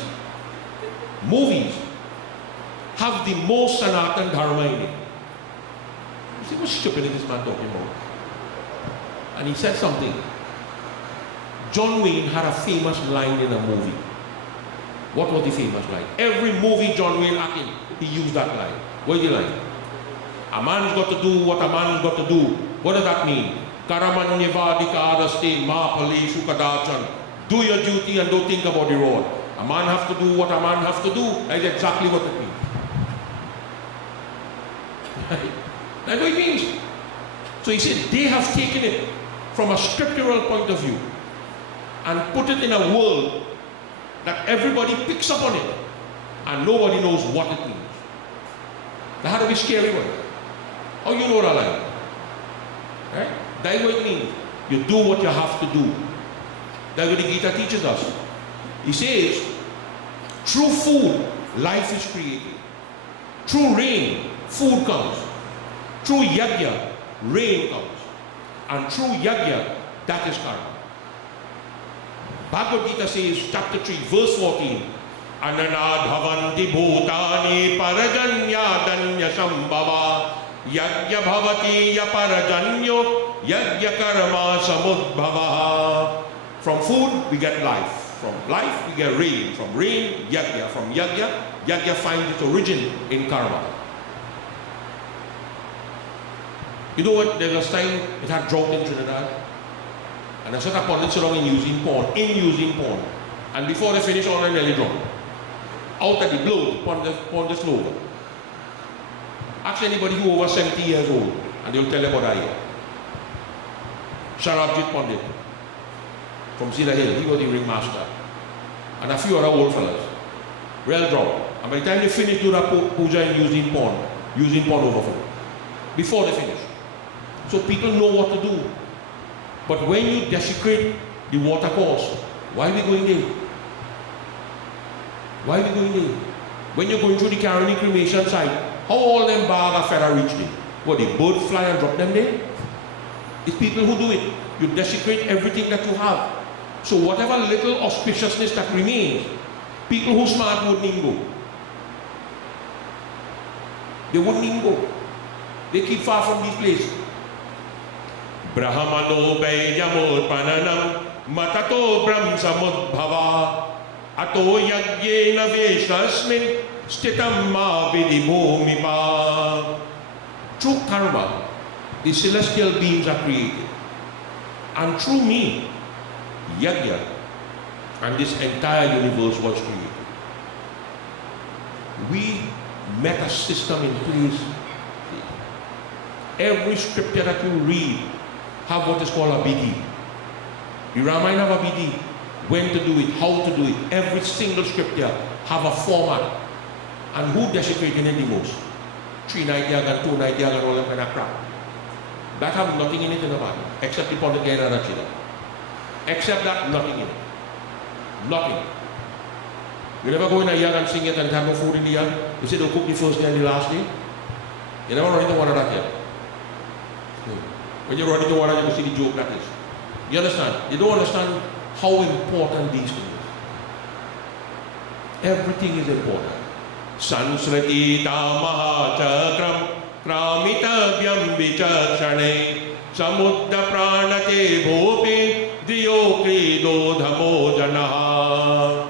have the most Sanatana Dharma in it. You say, what stupid is this man talking about? And he said something. John Wayne had a famous line in a movie. What was the famous line? Every movie John Wayne acted in, he used that line. What is the line? A man's got to do what a man's got to do. What does that mean? Karamanyavadikadaste mahapali sukadachan. Do your duty and don't think about the road. A man has to do what a man has to do. That's exactly what it means. That's what it means. So he said they have taken it from a scriptural point of view and put it in a world that everybody picks up on it and nobody knows what it means. That had to be scary one. How you know that line? Right? That's what it means. You do what you have to do. That's what the Gita teaches us. He says, through food, life is created. Through rain, food comes. Through yajna, rain comes. And through yajna, that is karma. Bhagavad Gita says, chapter 3, verse 14, Ananadhavanti bhutani parajanyadanya sambhava yajna bhavati yaparajanyo yajna karma samudbhava. From food, we get life. From life, we get rain. From rain, yajna. From yajna, yajna finds its origin in karma. You know what? There was time it had drought in Trinidad. And a set of pundits around in using porn. And before they finish, all nearly drowned. Out of the blood, pond is over. Ask anybody who over 70 years old, and they'll tell you about that here. Sharabjit Pandit from Cedar Hill, he was the ringmaster. And a few other old fellas. Real drowned. And by the time they finish doing that puja and using porn overflow. Before they finish. So people know what to do. But when you desecrate the water course, why are we going there? Why are we going there? When you're going through the Caroni cremation site, how all them bag of feather reach there? What, the bird fly and drop them there? It's people who do it. You desecrate everything that you have. So whatever little auspiciousness that remains, people who smart wouldn't even go. They wouldn't even go. They keep far from these places. Brahmano Beyamur Pananam Matato Brahmsamudbhava Ato Yagyena Veshasmin Stitam Ma Vidibhumipa. Through karma, the celestial beings are created. And through me, Yajna, and this entire universe was created. We met a system in place. Every scripture that you read have what is called a BD. The Ramayana have a BD. When to do it, how to do it. Every single scripture have a format. And who desecrating it the most? 390 and 290 and all that kind of crap. That have nothing in it in the Bible, except the Pontification and Rachida. Except that, nothing in it. Nothing. You never go in a yard and sing it and have no food in the yard. You say they'll cook the first day and the last day. You never run into one of that yet. When you run into one, you can see the joke that is. You understand? You don't understand how important these things are. Everything is important. Sansrati Tamaha Chakram Kramitavyam Vichakshane Samudda Pranate Bhopi Diyo Krido Dhamo Janaha.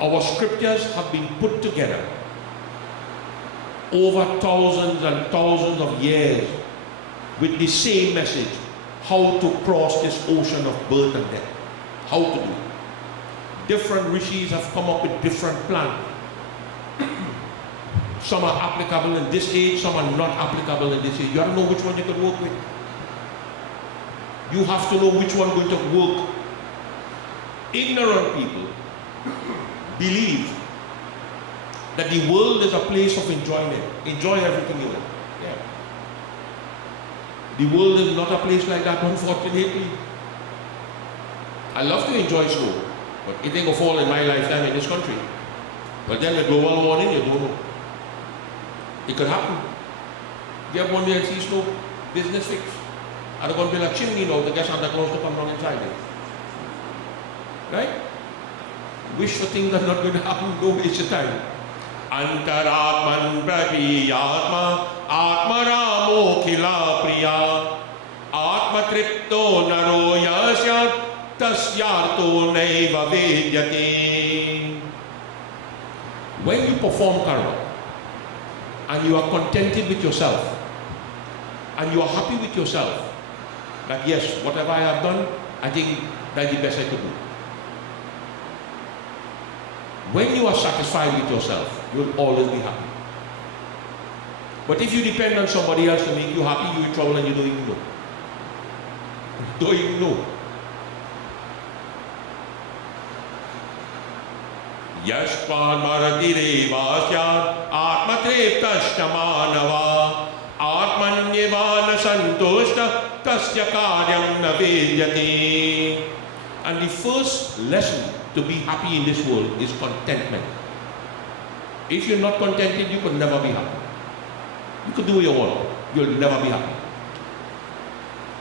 Our scriptures have been put together over thousands and thousands of years with the same message: how to cross this ocean of birth and death. How to do it. Different rishis have come up with different plans. Some are applicable in this age, some are not applicable in this age. You have to know which one you can work with. You have to know which one is going to work. Ignorant people believe that the world is a place of enjoyment. Enjoy everything you want. Yeah. The world is not a place like that, unfortunately. I love to enjoy snow, but it ain't gonna fall in my lifetime in this country. But then with global warming, you don't know. It could happen. Get one day and see snow, business fix. And they're going to build a chimney now to get Santa Claus to come down inside it. Right? Wish for things that are not going to happen, don't waste your time. Antaratman Prabhiyatma Atma Ramo Khila Priya Atma Tripto Naro Yasyat Tasyarto Naiva Vedyati. When you perform karma, and you are contented with yourself, and you are happy with yourself, that yes, whatever I have done, I think that's the best I could do. When you are satisfied with yourself, you'll always be happy. But if you depend on somebody else to make you happy, you're in trouble and you don't even know. Don't even know. Yashpan Maratirevasya Atmatreptashtamanava Atmanyevana Santoshta Tasya Karyam Navedyati. And the first lesson to be happy in this world is contentment. If you're not contented, you could never be happy. You could do what you want, you'll never be happy.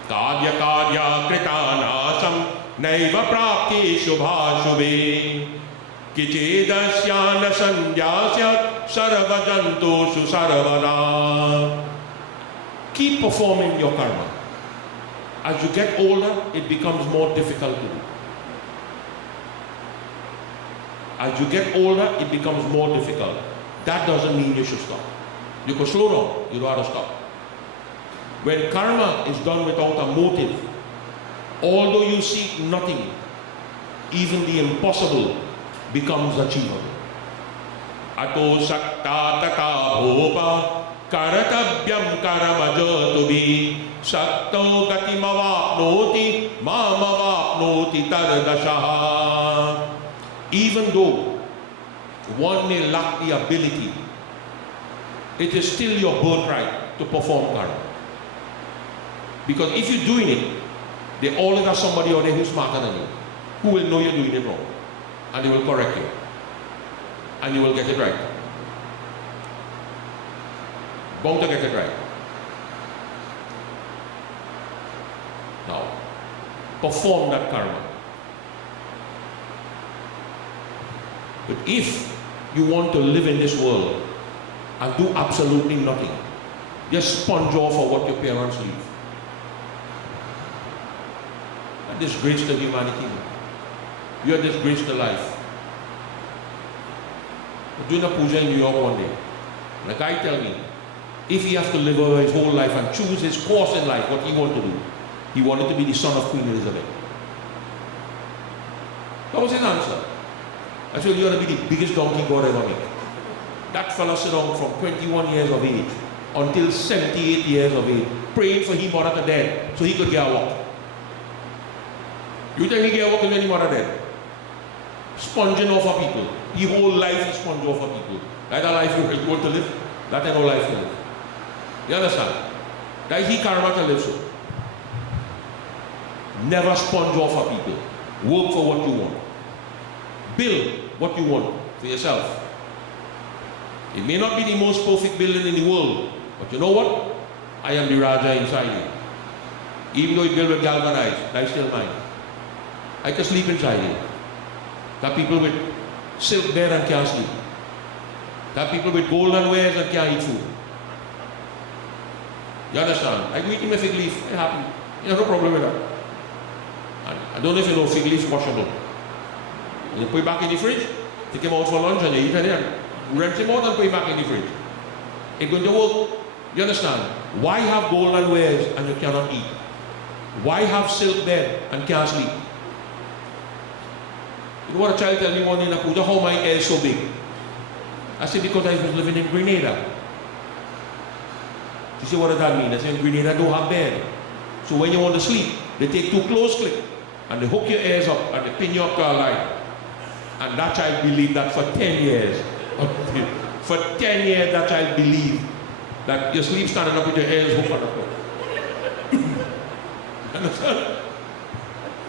Karya Karya Kritanasam Naiva Prapti Shubha Shubhe Kichedasyana Sandhyasya Sarvajantosu Sarvada. Keep performing your karma. As you get older, it becomes more difficult to do. As you get older, it becomes more difficult. That doesn't mean you should stop. You can slow down, you don't have to stop. When karma is done without a motive, although you seek nothing, even the impossible becomes achievable. Ato sakta tata bhopa karatavyam karamajatubi sakto gatimavapnoti mamavapnoti tardashaha. Even though one may lack the ability, it is still your birthright to perform karma. Because if you're doing it, they always have somebody out there who's smarter than you, who will know you're doing it wrong, and they will correct you, and you will get it right. Bound to get it right. Now, perform that karma. But if you want to live in this world and do absolutely nothing, just sponge off for what your parents leave, and disgrace to humanity. You are disgrace to life. I was doing a puja in New York one day, and a guy tell me, if he has to live over his whole life and choose his course in life, what he wanted to do, he wanted to be the son of Queen Elizabeth. That was his answer. I said, you ought to be the biggest donkey God ever made. That fella sit down from 21 years of age until 78 years of age, praying for his mother to death so he could get a walk. You think he get a walk when his mother dead? Sponging off of people. His whole life he sponged off of people. That's the life you want to live. That ain't no life you live. You understand? That is he karma to live so. Never sponge off of people. Work for what you want. Build what you want for yourself. It may not be the most perfect building in the world, but you know what? I am the Raja inside it. Even though it's built with galvanized, that's still mine. I can sleep inside it. There are people with silk bed and can't sleep. There are people with golden wares and can't eat food. You understand? I go eating my fig leaf. It happens. There's no problem with that. And I don't know if you know fig leaf is washable. You put it back in the fridge, take him out for lunch and you eat it there. Rinse him out and put it back in the fridge. It's going to work. You understand? Why have golden wares and you cannot eat? Why have silk bed and can't sleep? You know what a child tell me one day in Abuja, how my hair is so big? I said, because I was living in Grenada. She said, what does that mean? I said, in Grenada don't have bed. So when you want to sleep, they take two close clips and they hook your ears up and they pin you up to a line. And that child believed that for 10 years. For 10 years that child believed that you sleep standing up with your ears hooked on the floor. Understand?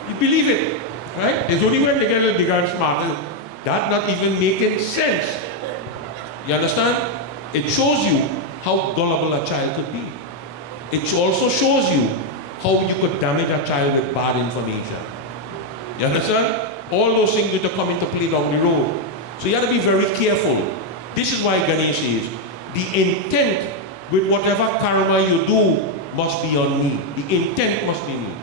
You believe it, right? It's only when they get a little bigger and smarter that not even making sense. You understand? It shows you how gullible a child could be. It also shows you how you could damage a child with bad information. You understand? All those things need to come into play down the road. So you have to be very careful. This is why Ganesh says, the intent with whatever karma you do must be on me. The intent must be me.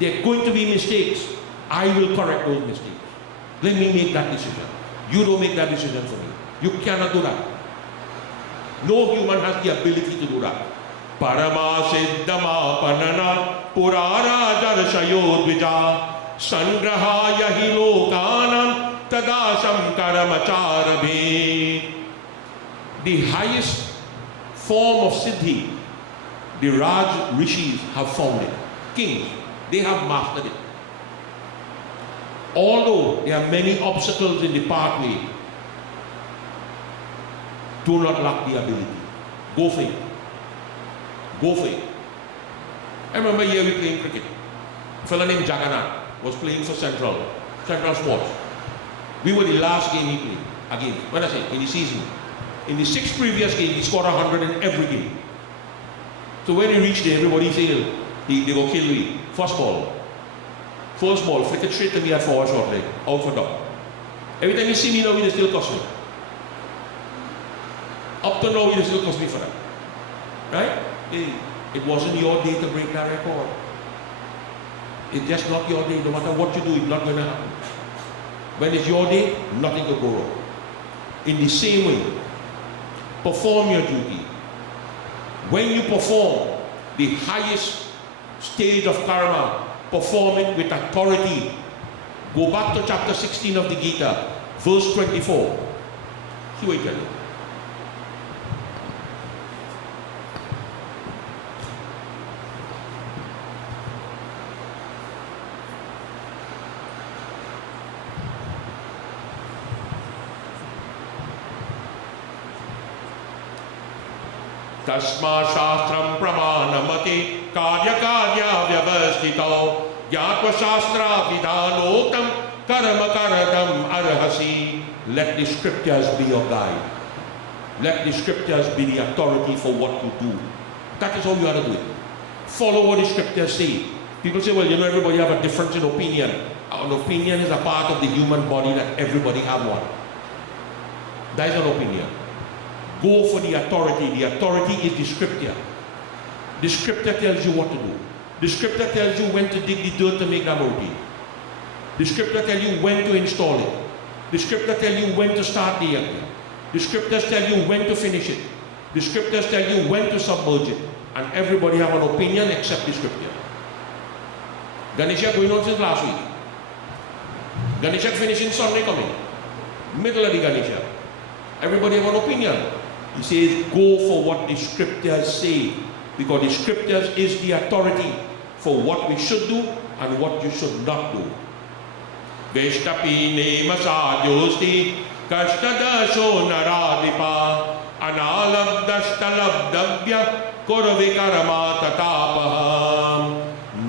There are going to be mistakes. I will correct those mistakes. Let me make that decision. You don't make that decision for me. You cannot do that. No human has the ability to do that. Parama siddhama panana purara darshayodvija sangrahaya hi lokanam tadasam karamacharabhe. The highest form of siddhi, the Raj Rishis have found it. Kings, they have mastered it. Although there are many obstacles in the pathway, do not lack the ability. Go for it. Go for it. I remember here we playing cricket. A fellow named Jagannath was playing for Central Sports. We were the last game he played again. When I say in the season, in the 6 previous games he scored 100 in every game. So when he reached there, everybody said they go kill me. First ball, flick it straight to me at forward short leg, out for duck. Every time you see me now, he still cuss me. Up to now, he still cuss me for that. Right? It wasn't your day to break that record. It's just not your day. No matter what you do, it's not going to happen. When it's your day, nothing will go wrong. In the same way, perform your duty. When you perform the highest stage of karma, perform it with authority. Go back to chapter 16 of the Gita, verse 24. See what I tell you. Tasma shastram pramanamati karya karya vyavastito yatva shastra vidanotam karma karadam arhasi. Let the scriptures be your guide. Let the scriptures be the authority for what you do. That is how you ought to do it. Follow what the scriptures say. People say, well, you know, everybody have a difference in opinion. An opinion is a part of the human body that everybody have one. That is an opinion. Go for the authority. The authority is the scripture. The scripture tells you what to do. The scripture tells you when to dig the dirt to make that roti. The scripture tells you when to install it. The scripture tells you when to start the yajna. The scriptures tell you when to finish it. The scriptures tell you when to submerge it. And everybody have an opinion except the scripture. Ganesha going on since last week. Ganesha finishing Sunday coming. Middle of the Ganesha. Everybody have an opinion. He says, go for what the scriptures say. Because the scriptures is the authority for what we should do and what you should not do. Veshtapi nemasadyosti kashtadasho naradipa analabdashtalabdabhya koravikarama tatapaham.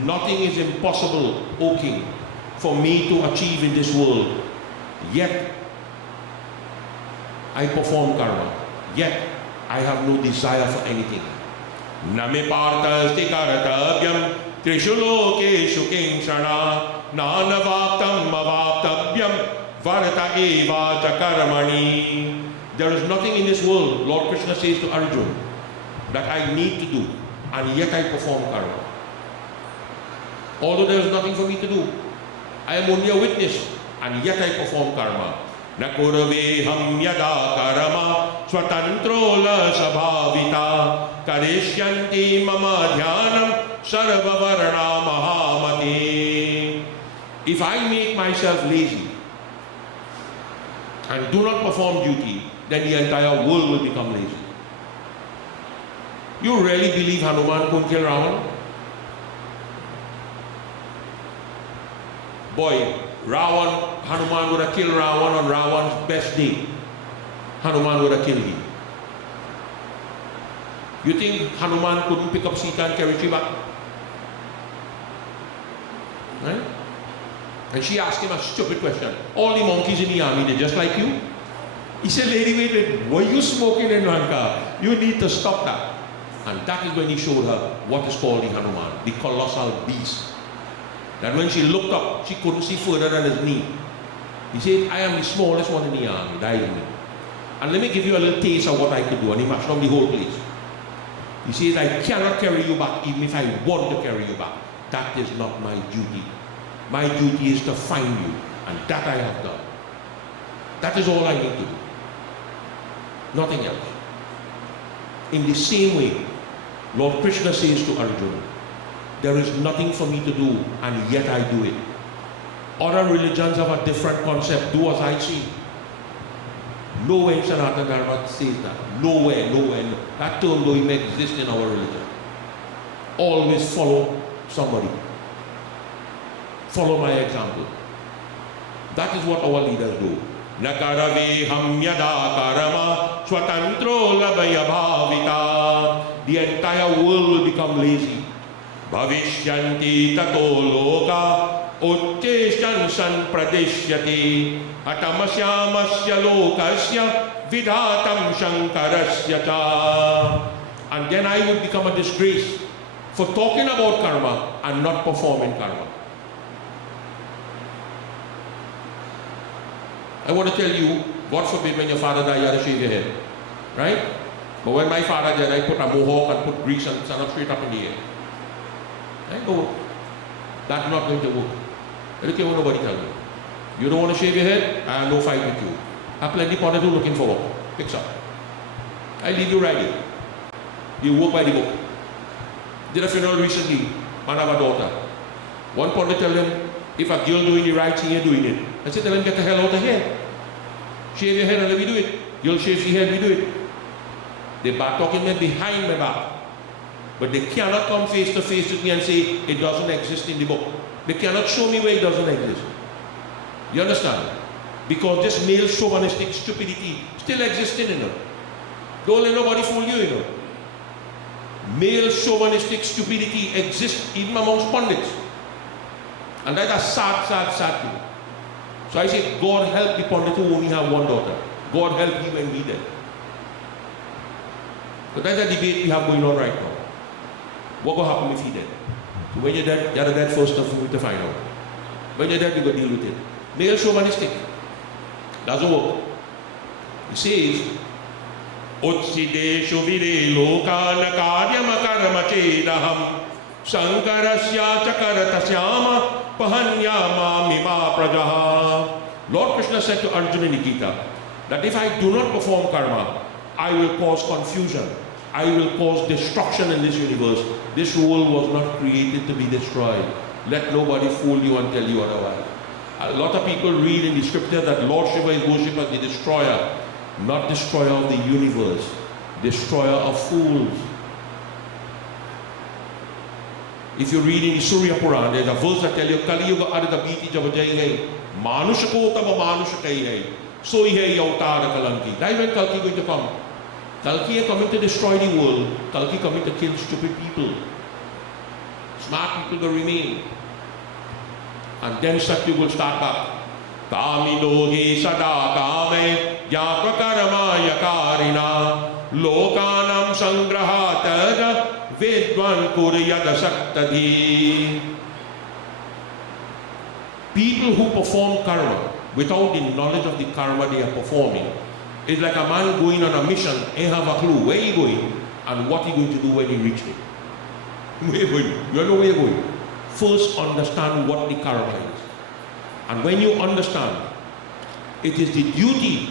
Nothing is impossible, O King, for me to achieve in this world. Yet, I perform karma. Yet, I have no desire for anything. Name parthasti karatabhyam trishu lokeshu kinshana nanavaptam avaptabhyam varata eva chakarmani. There is nothing in this world, Lord Krishna says to Arjuna, that I need to do, and yet I perform karma. Although there is nothing for me to do, I am only a witness, and yet I perform karma. Nakuraveham yada karama swatantro la sabhavita karishyanti mama dhyanam sarvavarna mahamati. If I make myself lazy and do not perform duty, then the entire world will become lazy. You really believe Hanuman couldn't kill Ravana? Boy, Hanuman would have killed Ravan on Ravan's best day. Hanuman would have killed him. You think Hanuman couldn't pick up Sita and carry she back? Right? And she asked him a stupid question. All the monkeys in the army, they're just like you? He said, lady, wait, were you smoking in Lanka? You need to stop that. And that is when he showed her what is called the Hanuman, the colossal beast. That when she looked up, she couldn't see further than his knee. He said, I am the smallest one in the army, die with me. And let me give you a little taste of what I could do. And he marched on the whole place. He says, I cannot carry you back even if I want to carry you back. That is not my duty. My duty is to find you. And that I have done. That is all I need to do. Nothing else. In the same way, Lord Krishna says to Arjuna, there is nothing for me to do, and yet I do it. Other religions have a different concept. Do as I see. Nowhere in Sanatana Dharma says that. Nowhere. That term don't even exist in our religion. Always follow somebody. Follow my example. That is what our leaders do. Nakaraveham yada karama swatantro labhaya bhavita. The entire world will become lazy. Bhavishyanti tato loka utteshan san pradeshyati atamasyamasya lokasya vidhatam shankarasya cha. And then I would become a disgrace for talking about karma and not performing karma. I want to tell you, God forbid when your father died, you had to shave your head. Right? But when my father died, I put a mohawk and put grease and stand up straight up in the air. Right? No, that's not going to work. I don't care what nobody tells you. You don't want to shave your head? I have no fight with you. I have plenty of people looking for work. Fix up. I leave you right here. You work by the book. Did a funeral recently. Man have a daughter. One pundit tell him, if a girl doing the right thing, you're doing it. I said, tell him, get the hell out of here. Shave your head and let me do it. Girl shaves her head, we do it. They back talking me behind my back. But they cannot come face to face with me and say, it doesn't exist in the book. They cannot show me where it doesn't exist. You understand? Because this male chauvinistic stupidity still exists in it. Don't let nobody fool you, you know. Male chauvinistic stupidity exists even amongst pundits. And that's a sad thing. So I say, God help the pundit who only have one daughter. God help you when we dead. But that's a debate we have going on right now. What will happen if he dead? So when you're dead, you're the dead first stuff we need to find out. When you're dead, you got to deal with it. Male chauvinistic. Doesn't work. He says, Utsideshu vide lokana karyama karma chedaham sankarasya chakaratasyama pahanyama mima prajaha. Lord Krishna said to Arjuna in the Gita that if I do not perform karma, I will cause confusion. I will cause destruction in this universe. This world was not created to be destroyed. Let nobody fool you and tell you otherwise. A lot of people read in the scripture that Lord Shiva is worshipped as the destroyer, not destroyer of the universe, destroyer of fools. If you read in the Surya Puran, there's a verse that tells you, Kali Yuga Adita Biti Jabajai hai, Manusha ko taba Manusha kai hai, soi hai Yautara Kalanki. That is when Kalki going to come. Kalki is coming to destroy the world. Kalki coming to kill stupid people. Smart people will remain. And then Satya will start back. Kami loge sada kame yatva karma yakarina lokanam sangrahatada vedvan kuryada saktadhi. People who perform karma without the knowledge of the karma they are performing, it's like a man going on a mission and have a clue where he going and what he going to do when he reaches it. Where you going? You know where you're going. First understand what the karma is. And when you understand, it is the duty,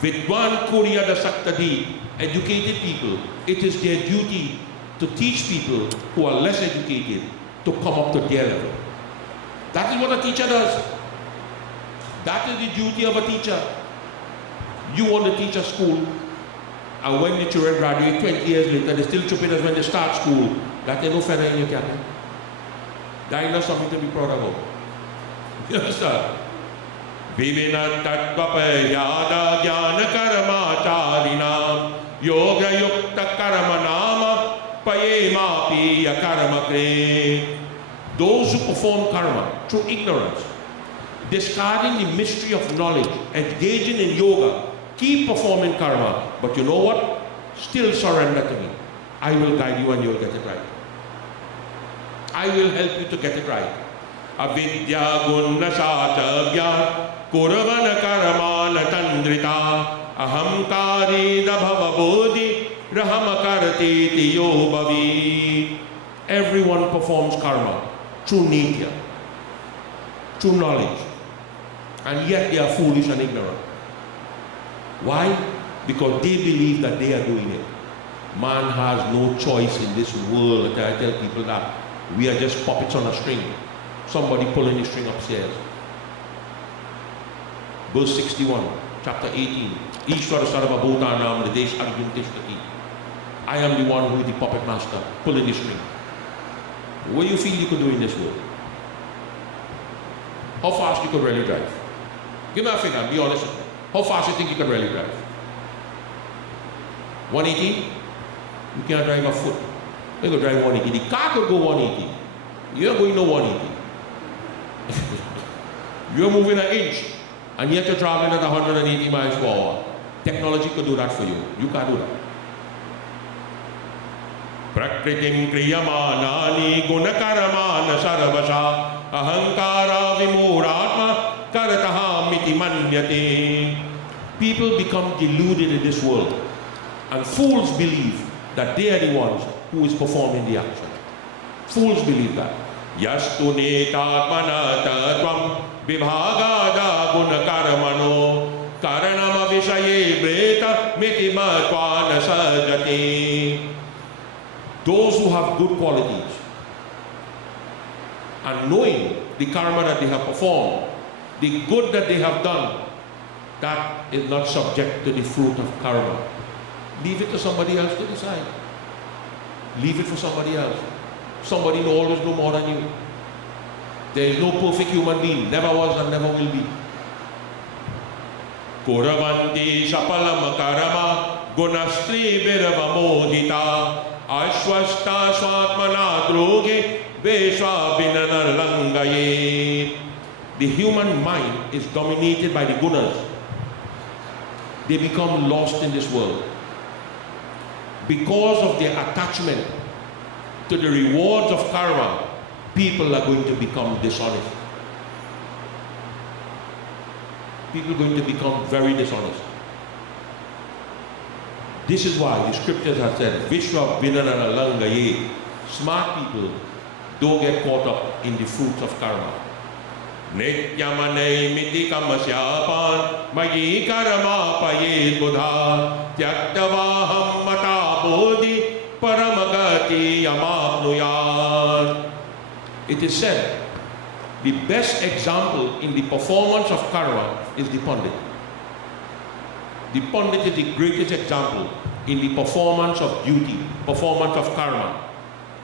Vidwan Kuryada Saktadi, educated people, it is their duty to teach people who are less educated to come up to their level. That is what a teacher does. That is the duty of a teacher. You want to teach a school, and when the children graduate 20 years later, they still stupid as when they start school. That is no feather in your cap. That is not something to be proud about. You understand? Vivinan tatvapa yada jnana karma charinam yoga yukta karma nama payema piya karma kre. Those who perform karma through ignorance, discarding the mystery of knowledge, engaging in yoga, keep performing karma, but you know what? Still surrender to me. I will guide you and you'll get it right. I will help you to get it right. Avidya gunna satabya kuravana karamana tandrita ahamkari dabhava bodhi rahamakarati tiyo bhavi. Everyone performs karma through nature, through knowledge, and yet they are foolish and ignorant. Why? Because they believe that they are doing it. Man has no choice in this world. I tell people that we are just puppets on a string. Somebody pulling the string upstairs. Verse 61, chapter 18. Ishvara Sarva Bhutanam Nadesh Arjun Tishtati. I am the one who is the puppet master, pulling the string. What do you feel you could do in this world? How fast you could really drive? Give me a figure, be honest with me. How fast you think you could really drive? 180? You can't drive a foot. You could drive 180. The car could go 180. You're going no 180. You're moving an inch, and yet you're traveling at 180 miles per hour. Technology could do that for you. You can't do that. Prakritim kriyamanani gunakaramana sarvasha ahankara vimuratma karataha miti manyate. People become deluded in this world, and fools believe that they are the ones who is performing the action. Fools believe that. Yastu netatmana tatvam vibhagada gunakaramano karanama vishaye breta miti matwana sajati. Those who have good qualities and knowing the karma that they have performed, the good that they have done, that is not subject to the fruit of karma. Leave it to somebody else to decide. Leave it for somebody else. Somebody will always know more than you. There is no perfect human being, never was and never will be. Kuravanti sapalam karama gunastri birava modita ashwasta swatmana droge veshwa binanalangaye. The human mind is dominated by the gunas. They become lost in this world. Because of their attachment to the rewards of karma, people are going to become dishonest. People are going to become very dishonest. This is why the scriptures have said, Vishwa Vinana Langaye. Smart people don't get caught up in the fruits of karma. नित्यमनैमितिकमस्यापान् मयि कर्मापयेत् बुधा त्यक्तवाहं मता बोधि परमगति अमाप्नुयात्. It is said, the best example in the performance of karma is the Pandit. The Pandit is the greatest example in the performance of duty, performance of karma.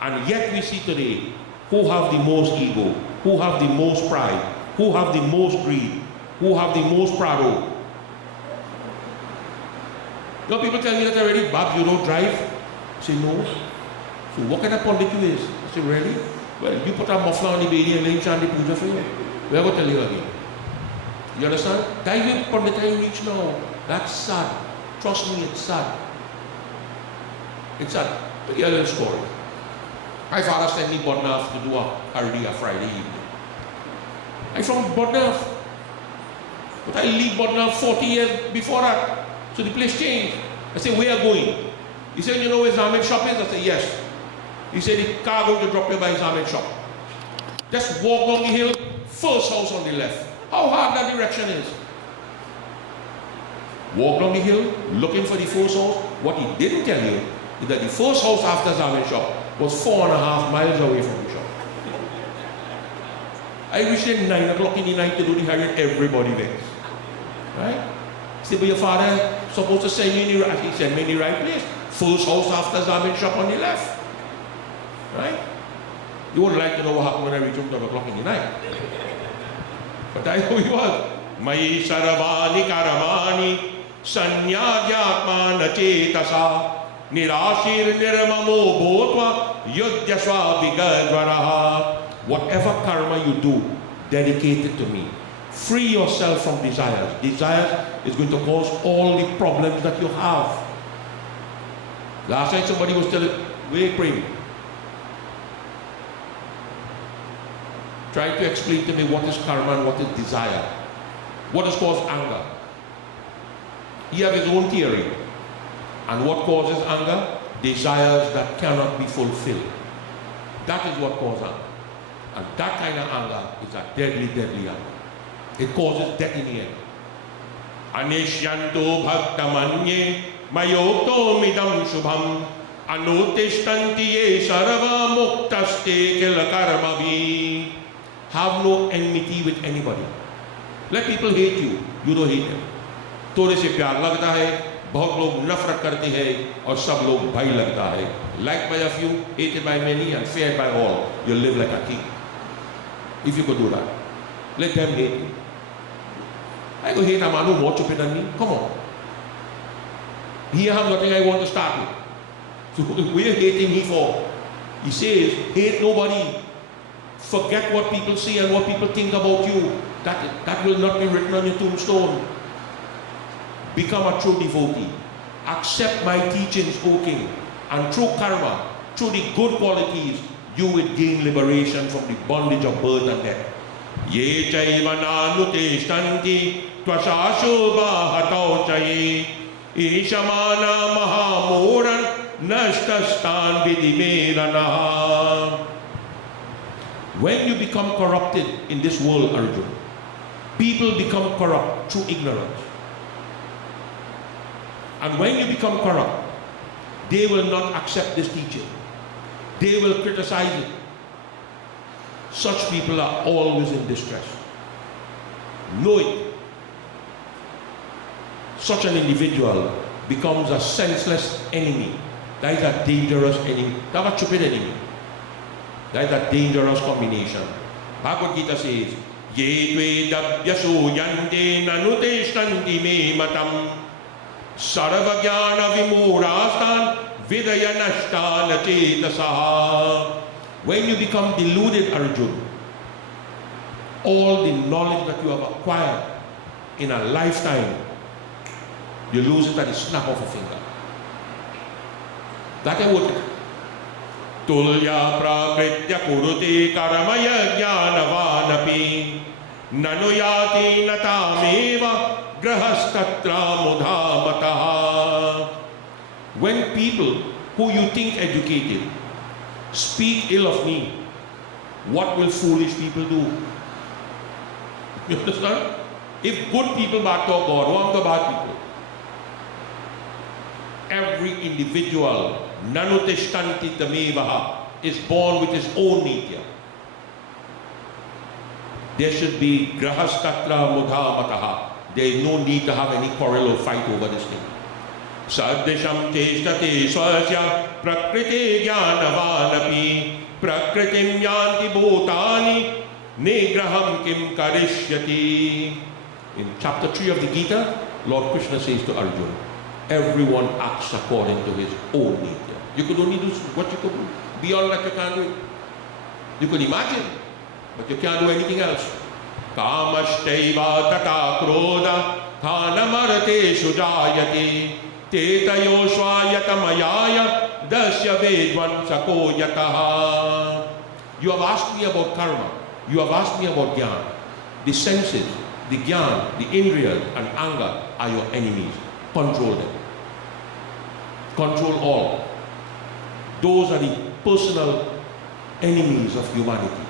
And yet we see today who have the most ego, who have the most pride, who have the most greed, who have the most prado. You know, people tell me that already, Bob, you don't drive? I say, no. So what kind of Pandit you is? I say, really? Well, you put a muffler on the baby and lay Chandi Puja for you. We are going to tell you again. You understand? That way Pandit I reach now. That's sad. Trust me, it's sad. It's sad. To get a little story. My father sent me Bodnath to do a Hardiya Friday evening. I'm from Bodnath. But I leave Bodnath 40 years before that. So the place changed. I said, where are you going? He said, you know where Zamid shop is? I said, yes. He said, the car going to drop you by Zamid shop. Just walk down the hill, first house on the left. How hard that direction is. Walk down the hill, looking for the first house. What he didn't tell you is that the first house after Zamid shop was 4.5 miles away from the shop. I reached at 9 o'clock in the night to do the Harriet, everybody vexed. Right? He said, but your father supposed to send you in the right, he sent me in the right place. First house after Zamid shop on the left. Right? You wouldn't like to know what happened when I reached home 12 o'clock in the night. But I know he was. Mayi sarvani karamani sanyāgyātmāna cetasa nirāshir nirmamo bhūtva yudhyasva vigadvaraha. Whatever karma you do, dedicate it to me. Free yourself from desires. Desires is going to cause all the problems that you have. Last night somebody was telling, wait, pray. Try to explain to me what is karma and what is desire. What has caused anger? He has his own theory. And what causes anger? Desires that cannot be fulfilled. That is what causes anger. And that kind of anger is a deadly, deadly anger. It causes death in the end. Anishyanto bhaktamanye mayokto midam shubham anutishtanti ye sarva muktaste kil karmavi. Have no enmity with anybody. Let people hate you. You don't hate them. थोड़े से प्यार लगता है, बहुत लोग नफरत करते हैं और सब लोग भाई लगता है. Liked by a few, hated by many, and feared by all. You live like a king. If you could do that, let them hate you. I go hate a man who's more stupid than me. Come on. Here I have nothing I want to start with. So we're hating me for. He says, hate nobody. Forget what people say and what people think about you. That will not be written on your tombstone. Become a true devotee. Accept my teachings, O King. And through karma, through the good qualities, you will gain liberation from the bondage of birth and death. Ye chaiva nanutishtanti tvasashubha hatau chai ishamana mahamuran nashtastan vidimerana. When you become corrupted in this world, Arjun, people become corrupt through ignorance. And when you become corrupt, they will not accept this teaching. They will criticize it. Such people are always in distress. Know it. Such an individual becomes a senseless enemy. That is a dangerous enemy. That is a stupid enemy. That is a dangerous combination. Bhagavad Gita says, Ye tvedabhyaso yante nanutishtanti me matam sarvajnana vimurastan vidayanashtana chetasaha. When you become deluded, Arjun, all the knowledge that you have acquired in a lifetime, you lose it at the snap of a finger. That I would. Tulya prakritya kurute karamaya jnanavanapi nanuyati natameva grahastatra mudhamataha. When people who you think educated speak ill of me, what will foolish people do? You understand? If good people bad talk God, who are the bad people? Every individual, nanutishtanti tamevaha, is born with his own nature. There should be grahastatra mudhamataha. There is no need to have any quarrel or fight over this thing. Sadisham cheshtate swasya prakriti jnanavanapi prakritim yanti bhutani nigraham kim karishyati. In chapter 3 of the Gita, Lord Krishna says to Arjuna, everyone acts according to his own nature. You could only do what you could do. Beyond that you can't do it. You could imagine, but you can't do anything else. Kamashtaiva tata krodha khanamarate sujayati tetayo swayatamayaya dasya vedvan sako yataha. You have asked me about karma. You have asked me about jnana. The senses, the jnana, the indriyas and anger are your enemies. Control them. Control all. Those are the personal enemies of humanity.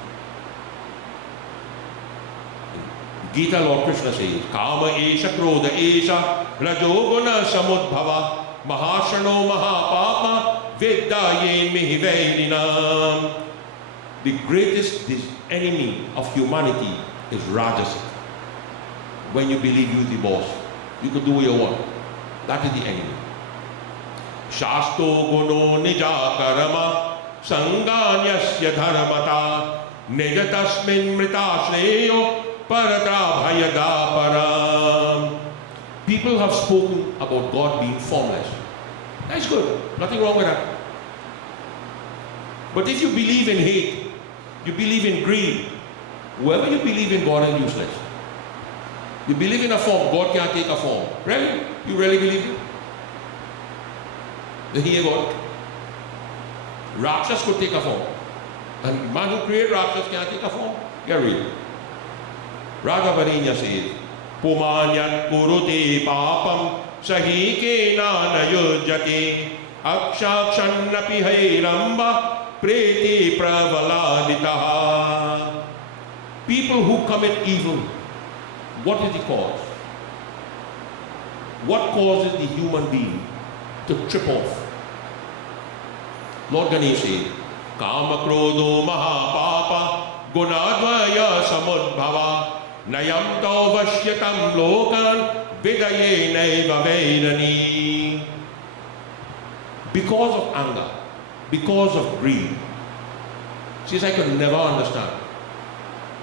Gita, Lord Krishna says, Kama esha krodha esha rajoguna samudbhava mahashano mahapapa veddaye mihivedinam. The greatest enemy of humanity is Rajasa. When you believe you're the boss, you can do what you want. That is the enemy. Shasto guno nija karama sanganyasya dharmata nijatasmin mrita shreyo parata bhayada param. People have spoken about God being formless. That's good. Nothing wrong with that. But if you believe in hate, you believe in greed, whoever you believe in, God is useless. You believe in a form, God can't take a form. Really? You really believe it? Then here God. Rakshas could take a form. And man who created Rakshas can't take a form. Get real. Raghavaniya says, Pumanyat kurute papam sahike nanayujjate akshakshannapi hairamba preti pravaladitaha. People who commit evil, what is the cause? What causes the human being to trip off? Lord Ganesh said, Kama krodho mahapapa gunadvaya samudbhava nayam tau vashyatam lokan vidaye naiva vedani. Because of anger, because of greed. Says, I could never understand.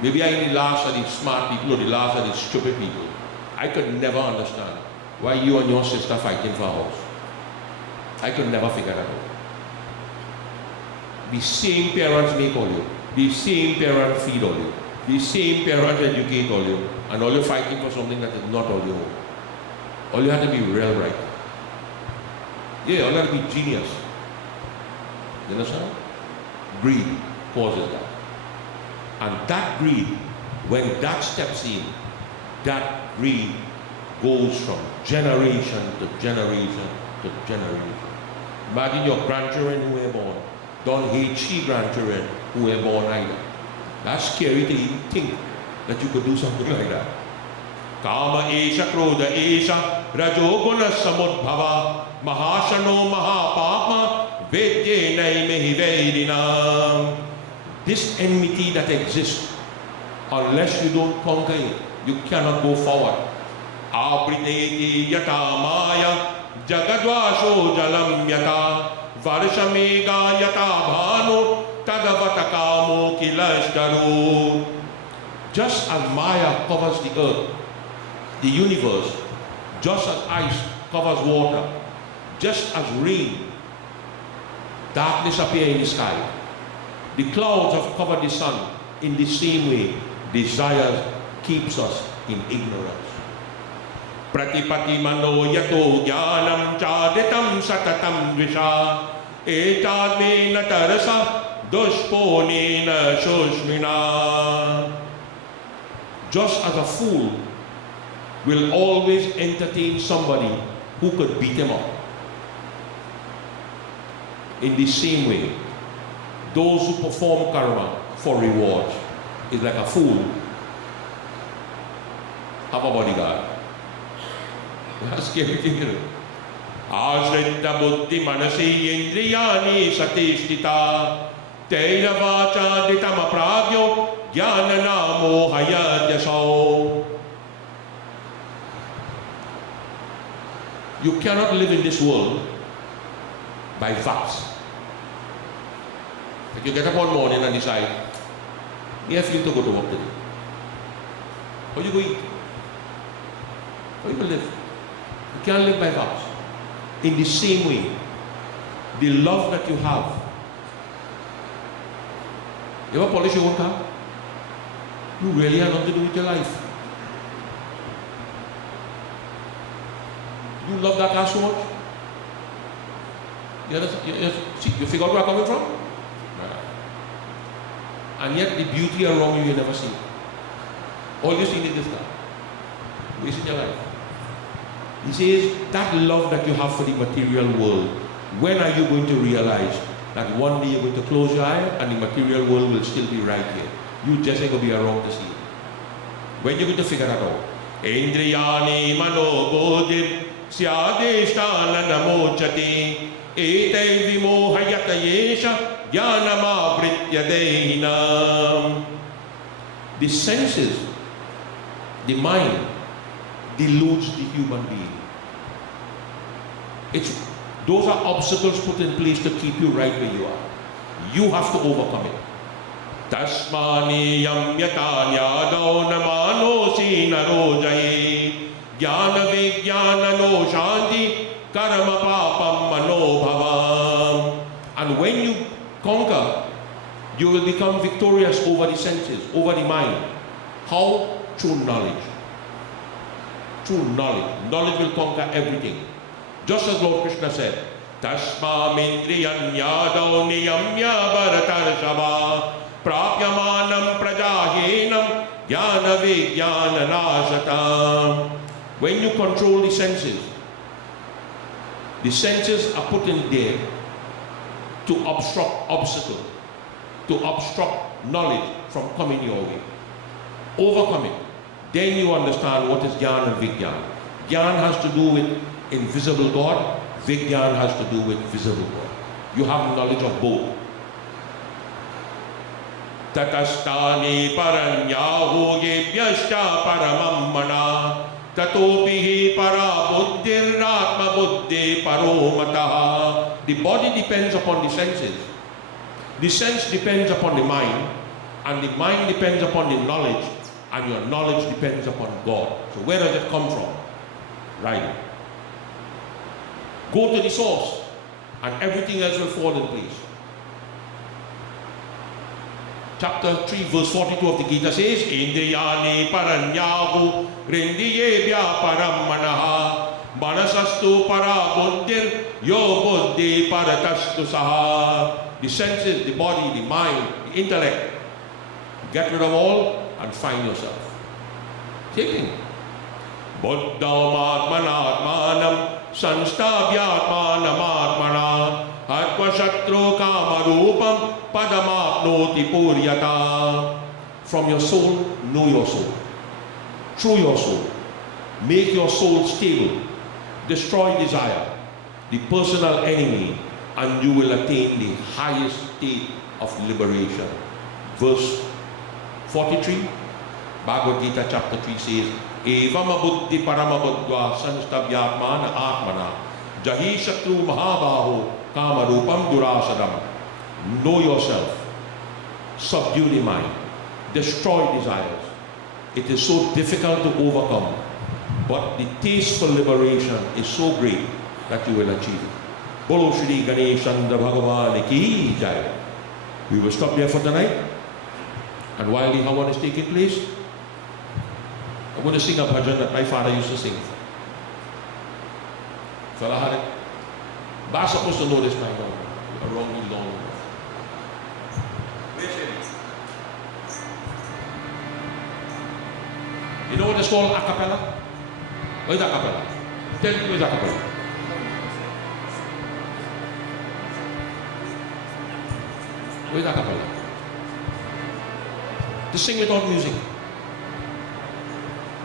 Maybe I laugh at the smart people or the laugh at the stupid people. I could never understand why you and your sister fighting for a house. I could never figure that out. The same parents make all you. The same parents feed all you. The same parents educate all you. And all you're fighting for something that is not all your own. All you have to be real right. Yeah, all you have to be genius. You understand? Greed causes that. And that greed, when that steps in, that greed goes from generation to generation to generation. Imagine your grandchildren who were born. Don't hate she grandchildren who were born either. That's scary to even think that you could do something like that. Kama esha krodha esha rajoguna samudbhava mahashano mahapapa vedye naimehi vedinam. This enmity that exists, unless you don't conquer it, you cannot go forward. Abrineti yata maya jagadvasho jalam yata varshamega yata bhanu tadavatakamu kilashtaru. Just as Maya covers the earth, the universe, just as ice covers water, just as rain, darkness appears in the sky, the clouds have covered the sun. In the same way, desire keeps us in ignorance. Pratipati mano yato jnanam chaditam satatam dvisha etadmena tarasa dushponena shushmina. Just as a fool will always entertain somebody who could beat him up, in the same way, those who perform karma for rewards is like a fool have a bodyguard. That's a scary thing, you know. Ashrita buddhi manasi indriyani satishtita Teila vacha ditama pragyo jnana mohaya jaso. You cannot live in this world by vows. Like you get up one morning and decide, I feel to go to work today. How you go eat? How you go live? You can't live by vows. In the same way, the love that you have. You ever polish your own car? You really have nothing to do with your life. You love that car so much? You figure out where I'm coming from? And yet the beauty around you never see. All you see is this car. Wasting your life. He says, that love that you have for the material world, when are you going to realize that one day you're going to close your eye and the material world will still be right here? You just ain't going to be around to see it. When are you going to figure that out? Indriyani manobodhir syadeshtana namochati etay vimohayata yesha jnanamavritya dehinam. The senses, the mind, deludes the human being. Those are obstacles put in place to keep you right where you are. You have to overcome it. Tasmani yamyatanyadau namanosi narojaye jnana vijnana no shanti karma papam manobhavam. And when you conquer, you will become victorious over the senses, over the mind. How? Through knowledge. Through knowledge. Knowledge will conquer everything. Just as Lord Krishna said, Tasmamindriyan yadau niyamya bharatarshava prapyamanam prajahenam jnana vijnana nasatam. when you control the senses are put in there to obstruct obstacle, to obstruct knowledge from coming your way. Overcome it. Then you understand what is Jnana and Vijnana. Jnana has to do with invisible God. Vijnana has to do with visible God. You have knowledge of both. Tatastani paranyahu yevyashta paramam tatopihi para buddhiratma buddhi paromataha. The body depends upon the senses. The sense depends upon the mind. And the mind depends upon the knowledge. And your knowledge depends upon God. So where does it come from? Right. Go to the source. And everything else will fall in place. Chapter 3 verse 42 of the Gita says, Indriyani paranyahu rindiyebhya paramanaha manasastu para buddhir yo buddhi paratastu saha. The senses, the body, the mind, the intellect. Get rid of all and find yourself. Taking. Buddham atmanatmanam sanstavhyatmanam atmana atma shatru kamarupam padamapnoti puryata. From your soul, know your soul. Through your soul. Make your soul stable. Destroy desire, the personal enemy, and you will attain the highest state of liberation. Verse 43, Bhagavad Gita chapter 3 says, Evama buddhi paramabuddha sanstavyatmana atmana jahi shatru mahabaho kamarupam durasadam. Know yourself, subdue the mind, destroy desires. It is so difficult to overcome, but the taste for liberation is so great that you will achieve it. Bolo Shri Ganeshandra Bhagavan Ki Jai. We will stop here for tonight. And while the Havan is taking place, I'm going to sing a bhajan that my father used to sing. Fella had it. But I'm supposed to know this by now. Around me long enough. You know what it's called? A cappella? What is a cappella? Tell me what is a cappella. What is a cappella? To sing without music.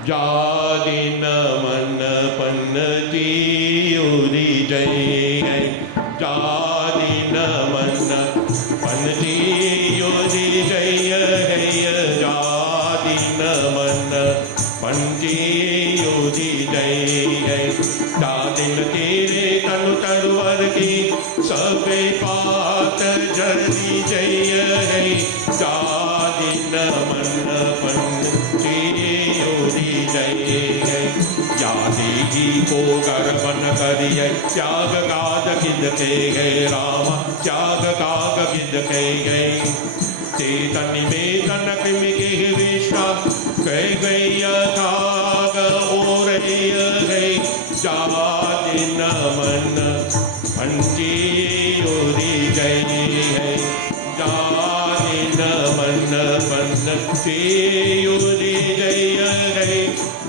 Jadi namana panati uri jai. Jadi namana panati uri jai. Jadi namana panati uri jai. Dadin tere tanu tarwar ki sabe paat jari jai. Dadin namana panati uri jai. यादी की को गर्वन करिए त्याग काद किद के गए राम त्याग काग किद के गए चेतन निवेदन कृमि के विष्णा कह गई काग और गई जाति नमन पंची उरी जय है जाति नमन पंची उरी जय है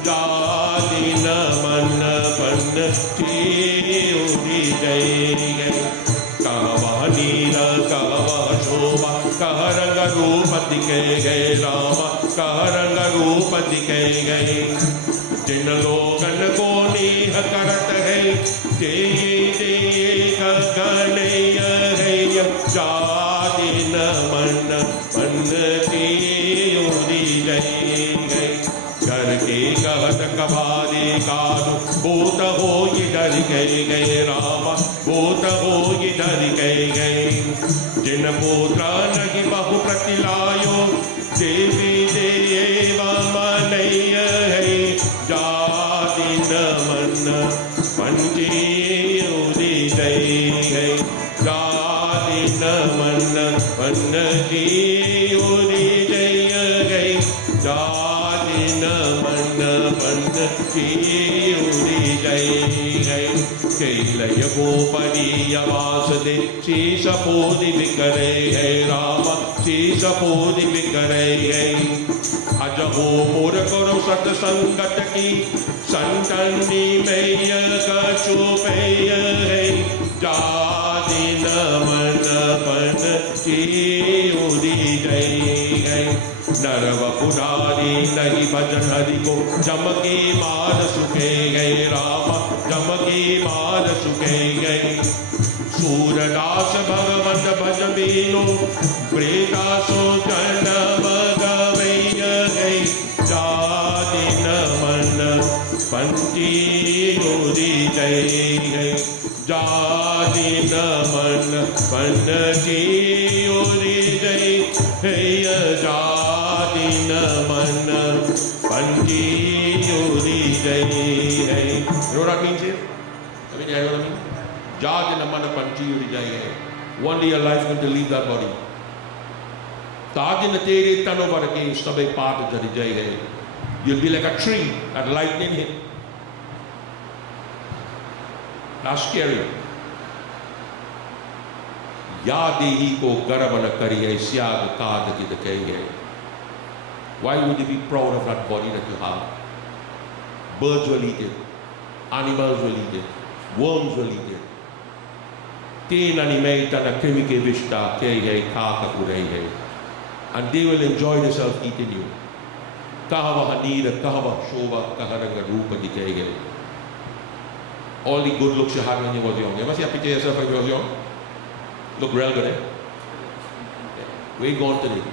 जाति नमन पंची उरी जय है कहवा नील कहवा शोभा कह रंग रूप दिखे गए राम कह रंग रूप दिखे गए जिन लोगन को नेह करत है गणय है जाति नमन पंची उरी जय है घर के कहत कबारे कानु भूत हो डर गए राम भूत हो डर गए जिन पुत्र नहीं बहु प्रतिलायो देवी देव मनय है जाति नमन पंची उरी जय है जाति नमन पंची उरी जय है जाति नमन पंची उरी जय है कैलय गोपनीय वास दे शीश पोधि विकरे है राम शीश पोधि विकरे है अज हो मोर करो सत्संगत की संतनी मैय कछु पेय है जाति नमन पंची उरी जय है नरव पुरारी नहीं भजन हरि को जमके मार सुखे गए राम जमके मार सुखे गए सूरदास भगवत भज बीनो प्रेदासो जन्म गवैय गई जाति नमन पंची उरी जय गई जाति नमन पंची उरी जय है जाति नमन पंची उरी जय है You know what that means here? I mean, you know what I mean? Jaj naman panchi uri jai hai. One day your life is going to leave that body. Taj na tere tano varake sabe paat jari jai hai. You'll be like a tree that lightning hit. That's scary. Yadi hi ko garabana kari hai syag kaad ki dakai hai. Why would you be proud of that body that you have? Birds will eat it. Animals will eat it. Worms will eat it. Teen animata na krimike vishta kei hai kaka kurei hai. And they will enjoy themselves eating you. Kahava hanira, kahava shova, kaharanga rupa dikei hai. All the good looks you had when you was young. You must see a picture of yourself when you was young. Look real good, eh? Where you gone today?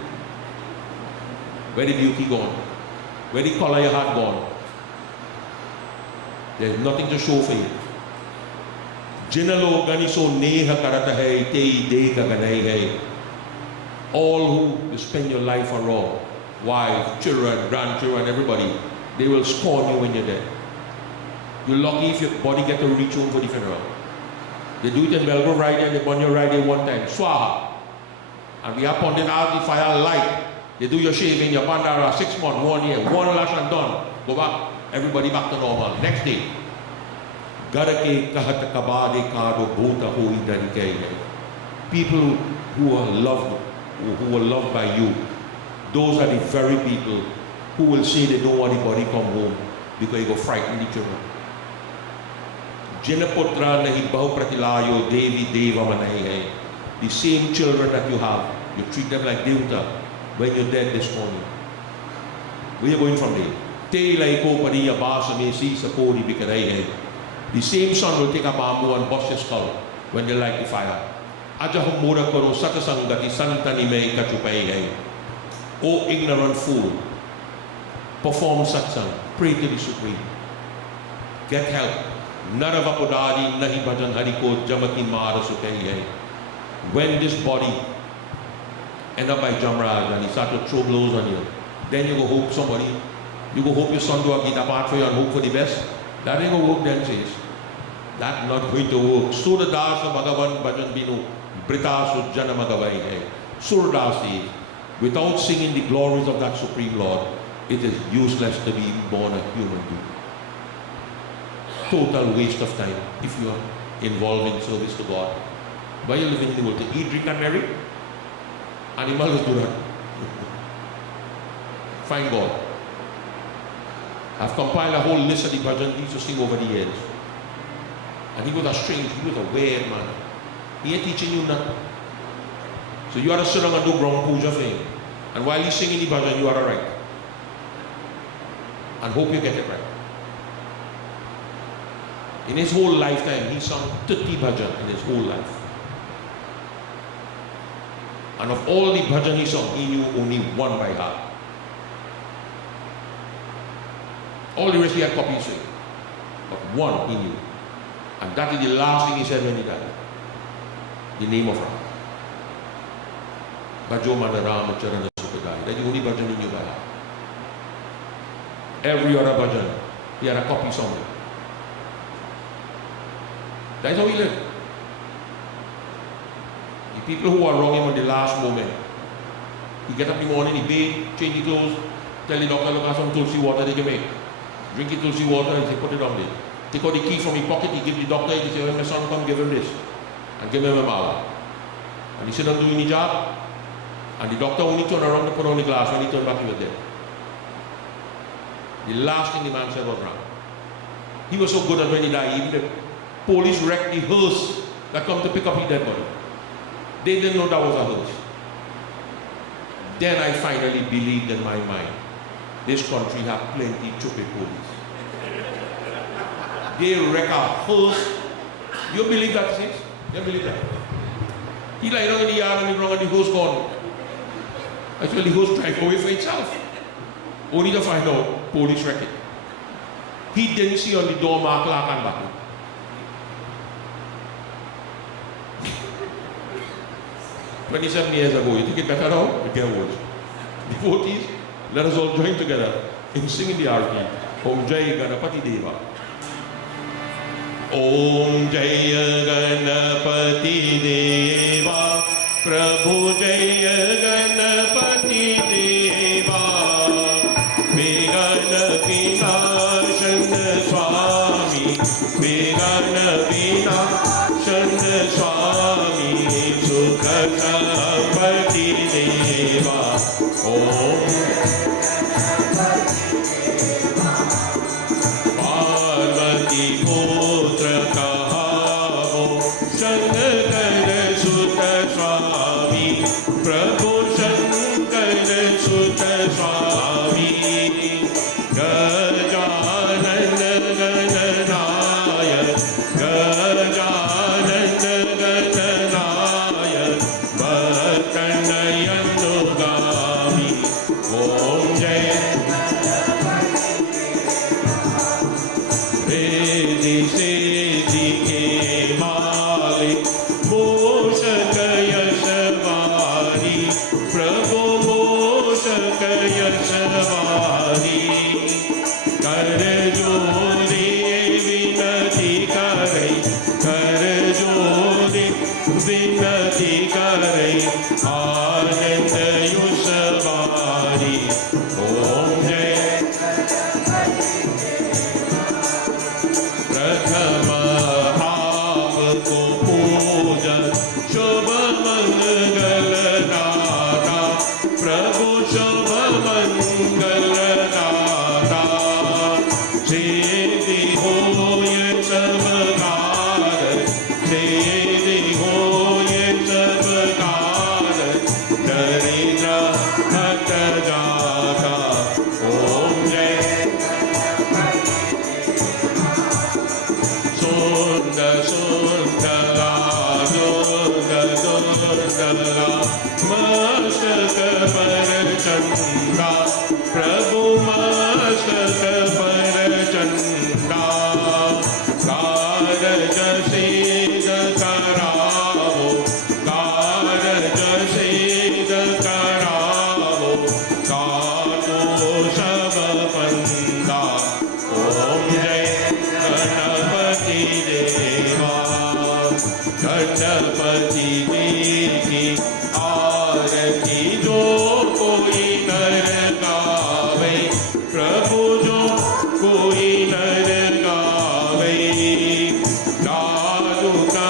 Where the beauty gone? Where the color you had gone? There's nothing to show for you. Jinalo ganiso neha karata hai, tei deka ganai hai. All who spend your life on raw, wife, children, grandchildren, everybody, they will scorn you when you're dead. You're lucky if your body get to reach home for the funeral. They do it in Melbourne right there, they burn your right there one time, swaha. And we are pounding out the fire light. They do your shaving, your bandara, 6 months, 1 year, one lash and done. Go back, everybody back to normal. Next day. Garake kahat kabade kado bhota hui darike. People who are loved, who are loved by you, those are the very people who will say they don't want anybody come home because you go frighten the children. Jinaputra nahi bahu pratilayo devi deva manai hai. The same children that you have, you treat them like devta when you're dead this morning. Where are you going from there? Te lai ko pari a basa me si sa ko di bikarai hai. The same son will take a bamboo and bust your skull when they light the fire. Aja humura koro satasangati santani me kachupai hai. O ignorant fool, perform satsang, pray to the Supreme. Get help. Naravapodadi nahi bhajan hariko jamati mara sukai hai. When this body end up by Jamraj and he start to throw blows on you, then you go hope somebody, you go hope your son do a gita part for you and hope for the best. That ain't gonna work then, says. That's not going to work. Surdasa Bhagavan Bhajan Binu, Brita Sujjana Magavai hai. Surdasi, without singing the glories of that Supreme Lord, it is useless to be born a human being. Total waste of time if you are involved in service to God. Why are you living in the world? To eat, drink and marry? Animals do that. Find God. I've compiled a whole list of the bhajan he used to sing over the years. And he was a strange, he was a weird man. He ain't teaching you nothing. So you ought to sit down and do ground puja for him. And while he's singing the bhajan, you ought to write. And hope you get it right. In his whole lifetime, he sung 30 bhajan in his whole life. And of all the bhajan he sung, he knew only one by heart. All the rest he had copies of, but one he knew. And that is the last thing he said when he died. The name of Ram. Bhajo Mana Ram Charana Sukadai. That's the only bhajan he knew by heart. Every other bhajan, he had a copy somewhere. That's how he lived. The people who are wrong him at the last moment, he get up in the morning, he bathe, change his clothes, tell the doctor, look at some tulsi water they can make. Drink the tulsi water and say, put it on there. Take out the key from his pocket, he give the doctor, he say, oh, my son, come give him this. And give him a mala. And he sit down doing the job, and the doctor only turned around to put on the glass. When he turned back, he was dead. The last thing the man said was wrong. He was so good that when he died, even the police wrecked the hearse that come to pick up his dead body. They didn't know that was a hearse. Then I finally believed in my mind, this country have plenty stupid police. They wreck a hearse. You believe that, sis? You believe that? He lied down in the yard and he wrong and the hearse gone. Actually, the hearse drive away for itself. Only to find out, police wreck it. He didn't see on the door mark lock and button. "27 years ago, you think it better now? It gets worse. Devotees, let us all join together in singing the Arati. Om Jai Ganapati Deva. Om Jai Ganapati Deva. Prabhu Jai Ganapati Deva. Vigana Vinashan Swami. Vigana Vinashan Swami. Ganapati Deva. Om Parvati Putra Kahavo Shankar Sutta Swami. Prabhu Shankar Sutta Swami. Gajananda Gananaya. Gajananda Gananaya. Bhatanayandugami. Om Jai Vedi Siddhi Ke Malik Moshakaya Savari. Prabhu Moshakaya Savari. Karjodi Vinati Karai. Karjodi Vinati Karai. Ananda Yusavari. Om Jai Pratham सुंदला सुंदला मस्तक पर चंदा प्रभु मस्तक पर चंदा कारज सिद्ध करावो कारज सिद्ध करावो काटो सब पंदा ओम जय गणपति देवा गणपति की आरती जो कोई नर गावे प्रभु जो कोई नर गावे दादू का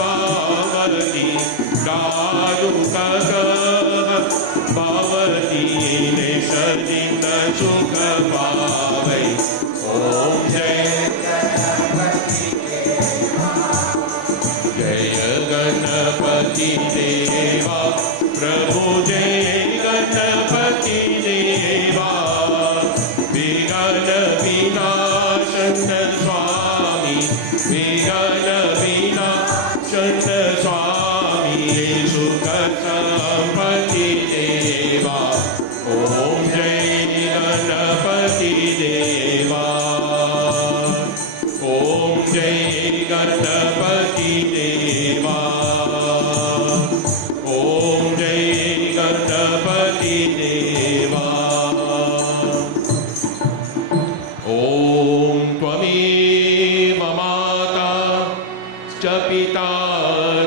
बावती दादू का बावती ने सदिन सुख पावे ओम जय जय गणपति देवा प्रभु जय गणपति देवा विघ्न विनाशन स्वामी विघ्न विनाशन स्वामी सुख संपत्ति देवा ओम जय गणपति देवा ओम जय गणपति देवा ओम जय गणपति देवा ओम त्वमेव माता च पिता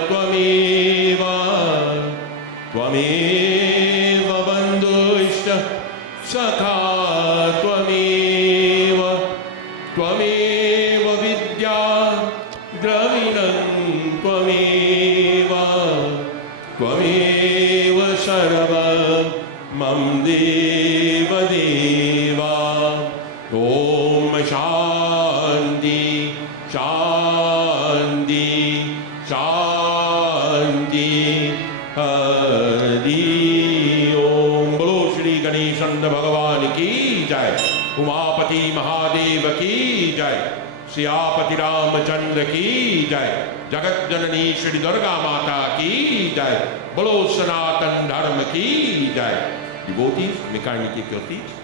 त्वमेव त्वमेव बन्धुश्च सखा त्वमेव त्वमेव विद्या द्रविणं त्वमेव त्वमेव सर्वं मम देव देवा ओम शांति शांति शांति हरि ओम बोलो श्री गणेशनंद भगवान की जय उमापति महादेव की जय सियापति रामचंद्र की जय जगत जननी श्री दुर्गा माता की जय बोलो सनातन धर्म की जय। Devotees, may kindly keep your seats.